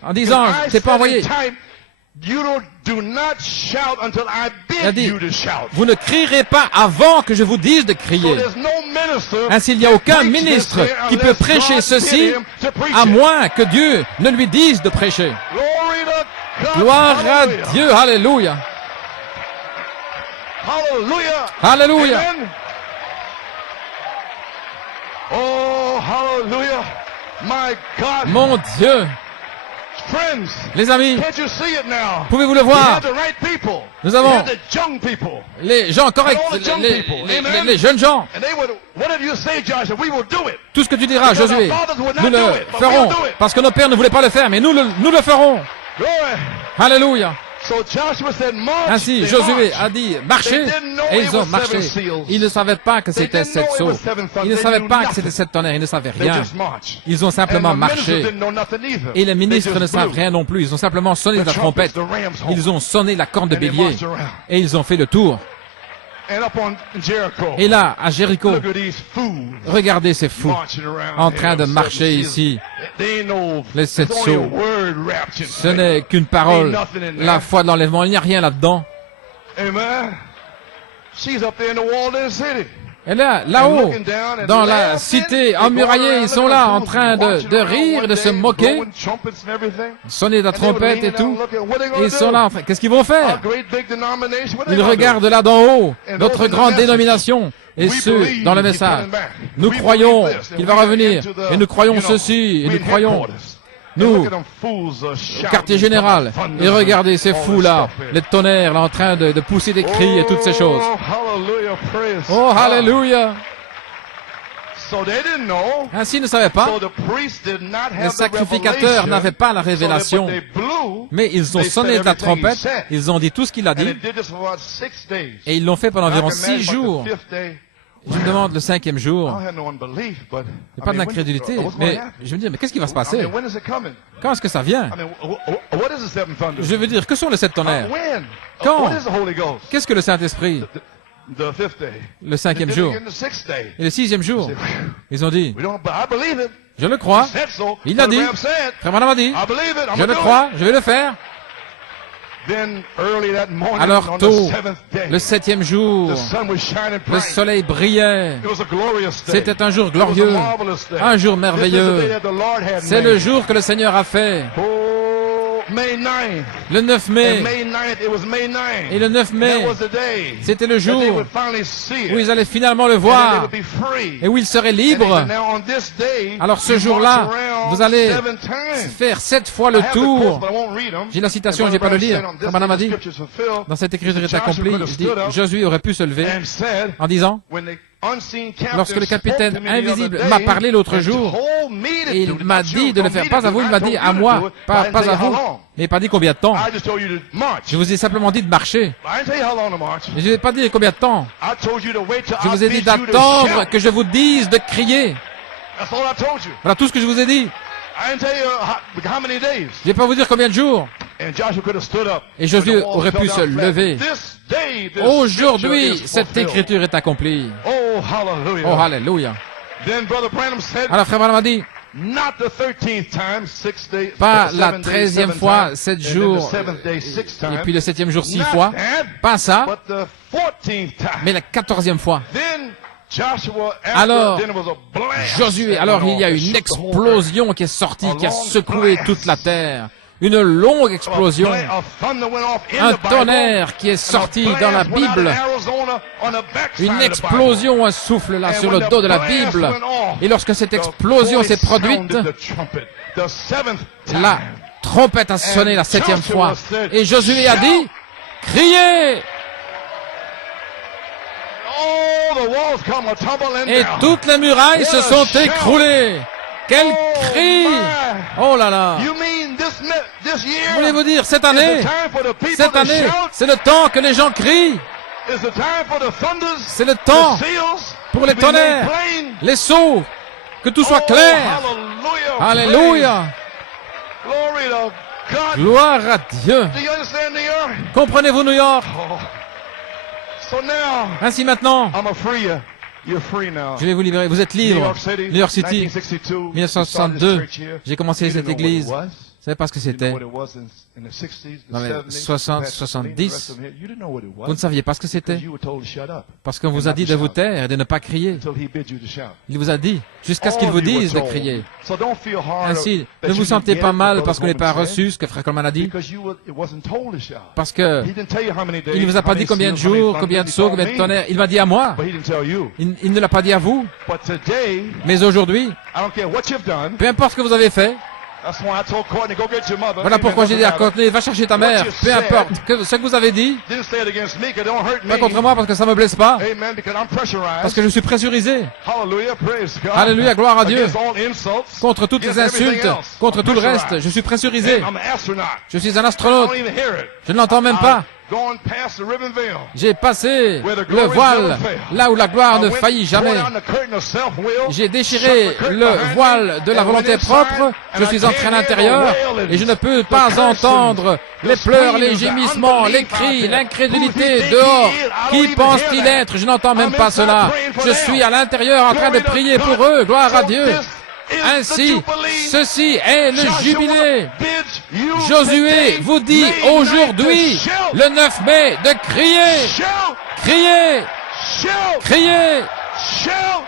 En disant, je t'ai pas envoyé. Il a dit, vous ne crierez pas avant que je vous dise de crier. Ainsi, il n'y a aucun ministre qui peut prêcher ceci, à moins que Dieu ne lui dise de prêcher. Gloire à Dieu, alléluia. Alléluia. Oh, hallelujah. My God. Mon Dieu. Les amis, pouvez-vous le voir? Nous avons les gens corrects, les jeunes gens. Tout ce que tu diras, Josué, nous le ferons. Parce que nos pères ne voulaient pas le faire, mais nous le ferons. Alléluia. Ainsi, Josué a dit, marchez, et ils ont marché. Ils ne savaient pas que c'était 7 sceaux. Ils ne savaient pas que c'était 7 tonnerres. Ils ne savaient rien. Ils ont simplement marché. Et les ministres ne savent rien non plus. Ils ont simplement sonné la trompette. Ils ont sonné la corne de bélier. Et ils ont fait le tour. Et là, à Jéricho, regardez ces fous en train de marcher ici. Les 7 sceaux. Ce n'est qu'une parole. La foi de l'enlèvement, il n'y a rien là-dedans. Et là-haut, dans la cité emmuraillée, ils sont là en train de rire, de se moquer, sonner la trompette et tout. Et ils sont là en train. Qu'est-ce qu'ils vont faire? Ils regardent là d'en haut, notre grande dénomination, et ceux dans le message. Nous croyons qu'il va revenir, et nous croyons ceci, et nous croyons. Nous, au quartier général, et regardez ces fous-là, les tonnerres là en train de pousser des cris et toutes ces choses. Oh, hallelujah! Ainsi, ils ne savaient pas. Les sacrificateurs n'avaient pas la révélation. Mais ils ont sonné de la trompette, ils ont dit tout ce qu'il a dit, et ils l'ont fait pendant environ 6 jours. Je me demande le 5e jour, il n'y a pas de l'incrédulité, mais je me dis, mais qu'est-ce qui va se passer? Quand est-ce que ça vient? Je veux dire, que sont les 7 tonnerres? Quand? Qu'est-ce que le Saint-Esprit? Le 5e jour. Et le 6e jour, ils ont dit, je le crois, il l'a dit, Frère Branham a dit, je le crois, je vais le faire. Alors tôt, le 7e jour, le soleil brillait. C'était un jour glorieux, un jour merveilleux. C'est le jour que le Seigneur a fait. Le 9 mai. Et le 9 mai, c'était le jour où ils allaient finalement le voir et où ils seraient libres. Alors ce jour-là, vous allez faire 7 fois le tour. J'ai la citation, je ne vais pas le lire. Madame a dit, dans cette écriture est accomplie, je dis, Josué aurait pu se lever en disant, lorsque le capitaine invisible m'a parlé l'autre jour, et il m'a dit de le faire, pas à vous, il m'a dit à moi, pas à vous, mais pas dit combien de temps. Je vous ai simplement dit de marcher. Mais je n'ai pas dit combien de temps. Je vous ai dit d'attendre que je vous dise de crier. Voilà tout ce que je vous ai dit. Je ne vais pas vous dire combien de jours. Et Josué aurait pu se lever. Aujourd'hui, cette écriture est accomplie. Oh, hallelujah. Alors, Frère Branham a dit, pas la 13e fois, 7 jours, et puis le 7e jour, 6 fois. Pas ça, mais la 14e fois. Alors, Josué, alors il y a une explosion qui est sortie, qui a secoué toute la terre. Une longue explosion, un tonnerre qui est sorti dans la Bible, une explosion, un souffle là sur le dos de la Bible. Et lorsque cette explosion s'est produite, la trompette a sonné la 7e fois. Et Josué a dit, criez! Et toutes les murailles se sont écroulées. Quel cri! Oh là là! Voulez-vous dire, cette année, c'est le temps que les gens crient. C'est le temps pour les tonnerres, les sceaux, que tout soit clair. Alléluia! Gloire à Dieu. Comprenez-vous New York? Ainsi maintenant, je vais vous libérer. Vous êtes libre. New York City, 1962. J'ai commencé cette église. Vous savez pas ce que c'était? Dans les 60, 70. Vous ne saviez pas ce que c'était? Parce qu'on vous a dit de vous taire et de ne pas crier. Il vous a dit, jusqu'à ce qu'il vous dise de crier. Ainsi, ne vous sentez pas mal parce qu'on n'est pas reçu ce que Frère Coleman a dit. Parce que il ne vous a pas dit combien de jours, combien de sauts, combien de tonnerres. Il m'a dit à moi. Il ne l'a pas dit à vous. Mais aujourd'hui, peu importe ce que vous avez fait, voilà pourquoi j'ai dit à Courtney, va chercher ta mère, peu importe ce que vous avez dit, pas contre moi parce que ça me blesse pas, parce que je suis pressurisé. Alléluia, gloire à Dieu. Contre toutes les insultes, contre tout le reste, je suis pressurisé. Je suis un astronaute. Je ne l'entends même pas. J'ai passé le voile là où la gloire ne faillit jamais. J'ai déchiré le voile de la volonté propre. Je suis entré à l'intérieur et je ne peux pas entendre les pleurs, les gémissements, les cris, l'incrédulité dehors. Qui pense-t-il être? Je n'entends même pas cela. Je suis à l'intérieur en train de prier pour eux. Gloire à Dieu. Ainsi, ceci est le jubilé. Josué vous dit aujourd'hui, le 9 mai, de crier, crier, crier,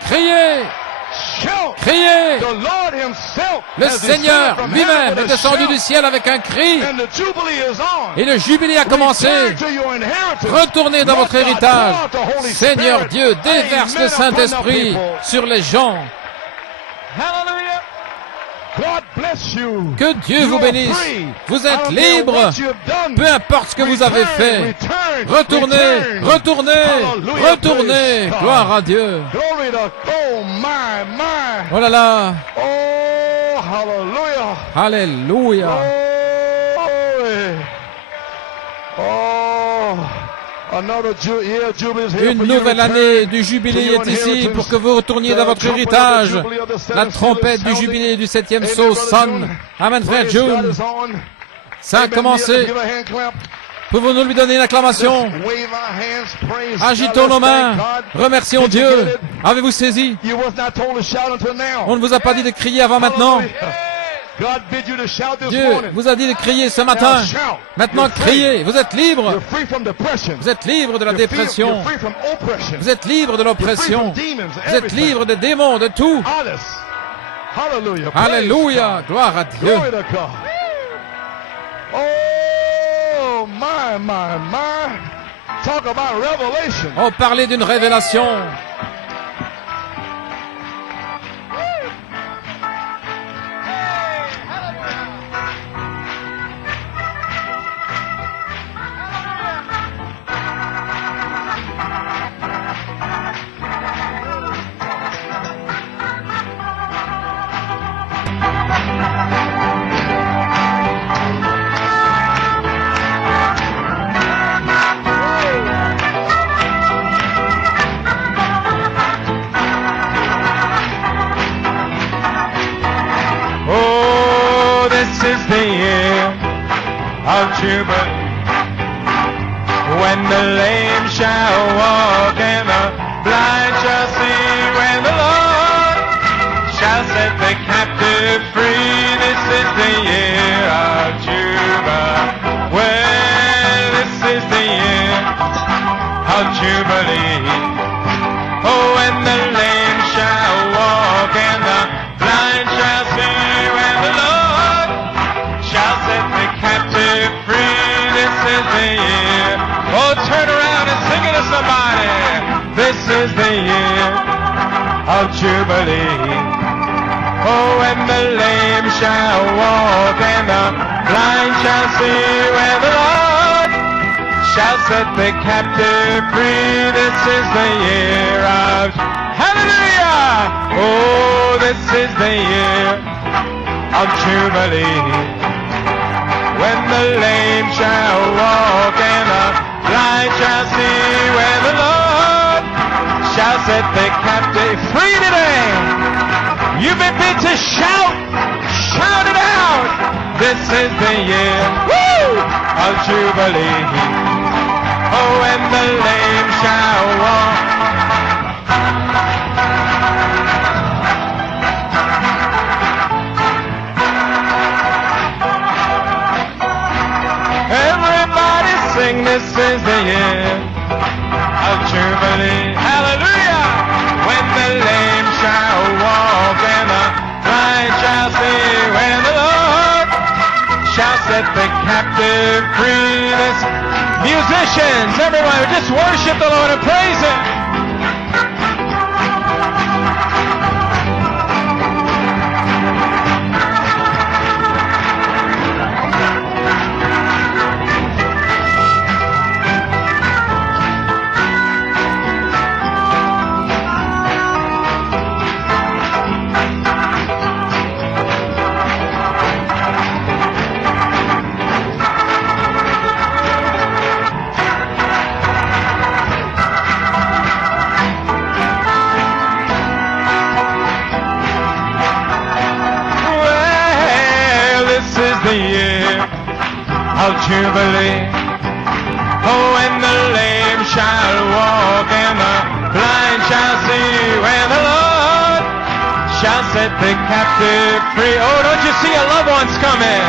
crier, crier. Le Seigneur lui-même est descendu du ciel avec un cri et le jubilé a commencé. Retournez dans votre héritage. Seigneur Dieu, déverse le Saint-Esprit sur les gens. Que Dieu vous bénisse. Vous êtes libre. Peu importe ce que vous avez fait. Retournez, retournez, retournez. Gloire à Dieu. Oh là là. Oh, hallelujah. Alléluia. Oh, une nouvelle année du jubilé est ici pour que vous retourniez dans votre héritage. La trompette du jubilé du 7e saut sonne. Amen, frère June. Ça a commencé. Pouvons-nous lui donner une acclamation? Agitons nos mains. Remercions Dieu. Avez-vous saisi? On ne vous a pas dit de crier avant maintenant. Dieu vous a dit de crier ce matin. Maintenant, criez. Vous êtes libre. Vous êtes libre de la dépression. Vous êtes libre de l'oppression. Vous êtes libre des démons, de tout. Alléluia. Gloire à Dieu. Oh, my. Talk about revelation. On parlait d'une révélation. Jubilee, when the lame shall walk and the blind shall see, when the Lord shall set the captive free. This is the year of Jubilee. Well, this is the year of Jubilee. Oh, when the lame shall walk and the blind shall see, when the Lord shall set the captive free. This is the year. Oh, turn around and sing it to somebody. This is the year of Jubilee. Oh, when the lame shall walk and the blind shall see, when the Lord shall set the captive free. This is the year of Hallelujah. Oh, this is the year of Jubilee. When the lame shall walk and the blind shall see, when the Lord shall set the captive free today. You've been bid to shout, shout it out. This is the year, woo, of Jubilee. Oh, when the lame shall walk. Sing, this is the year of Jubilee. Hallelujah! When the lame shall walk and the blind shall see, when the Lord shall set the captive free. This, musicians, everyone, just worship the Lord and praise Him. Jubilee. Oh, when the lame shall walk and the blind shall see, when the Lord shall set the captive free. Oh, don't you see your loved ones coming?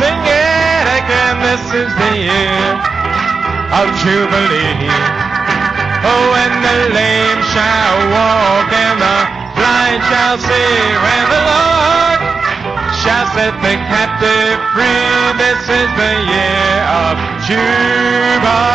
Sing it again, this is the year of Jubilee. Oh, when the lame shall walk and the blind shall see, when the Lord shall set the captive free. This is the year of Jubilee.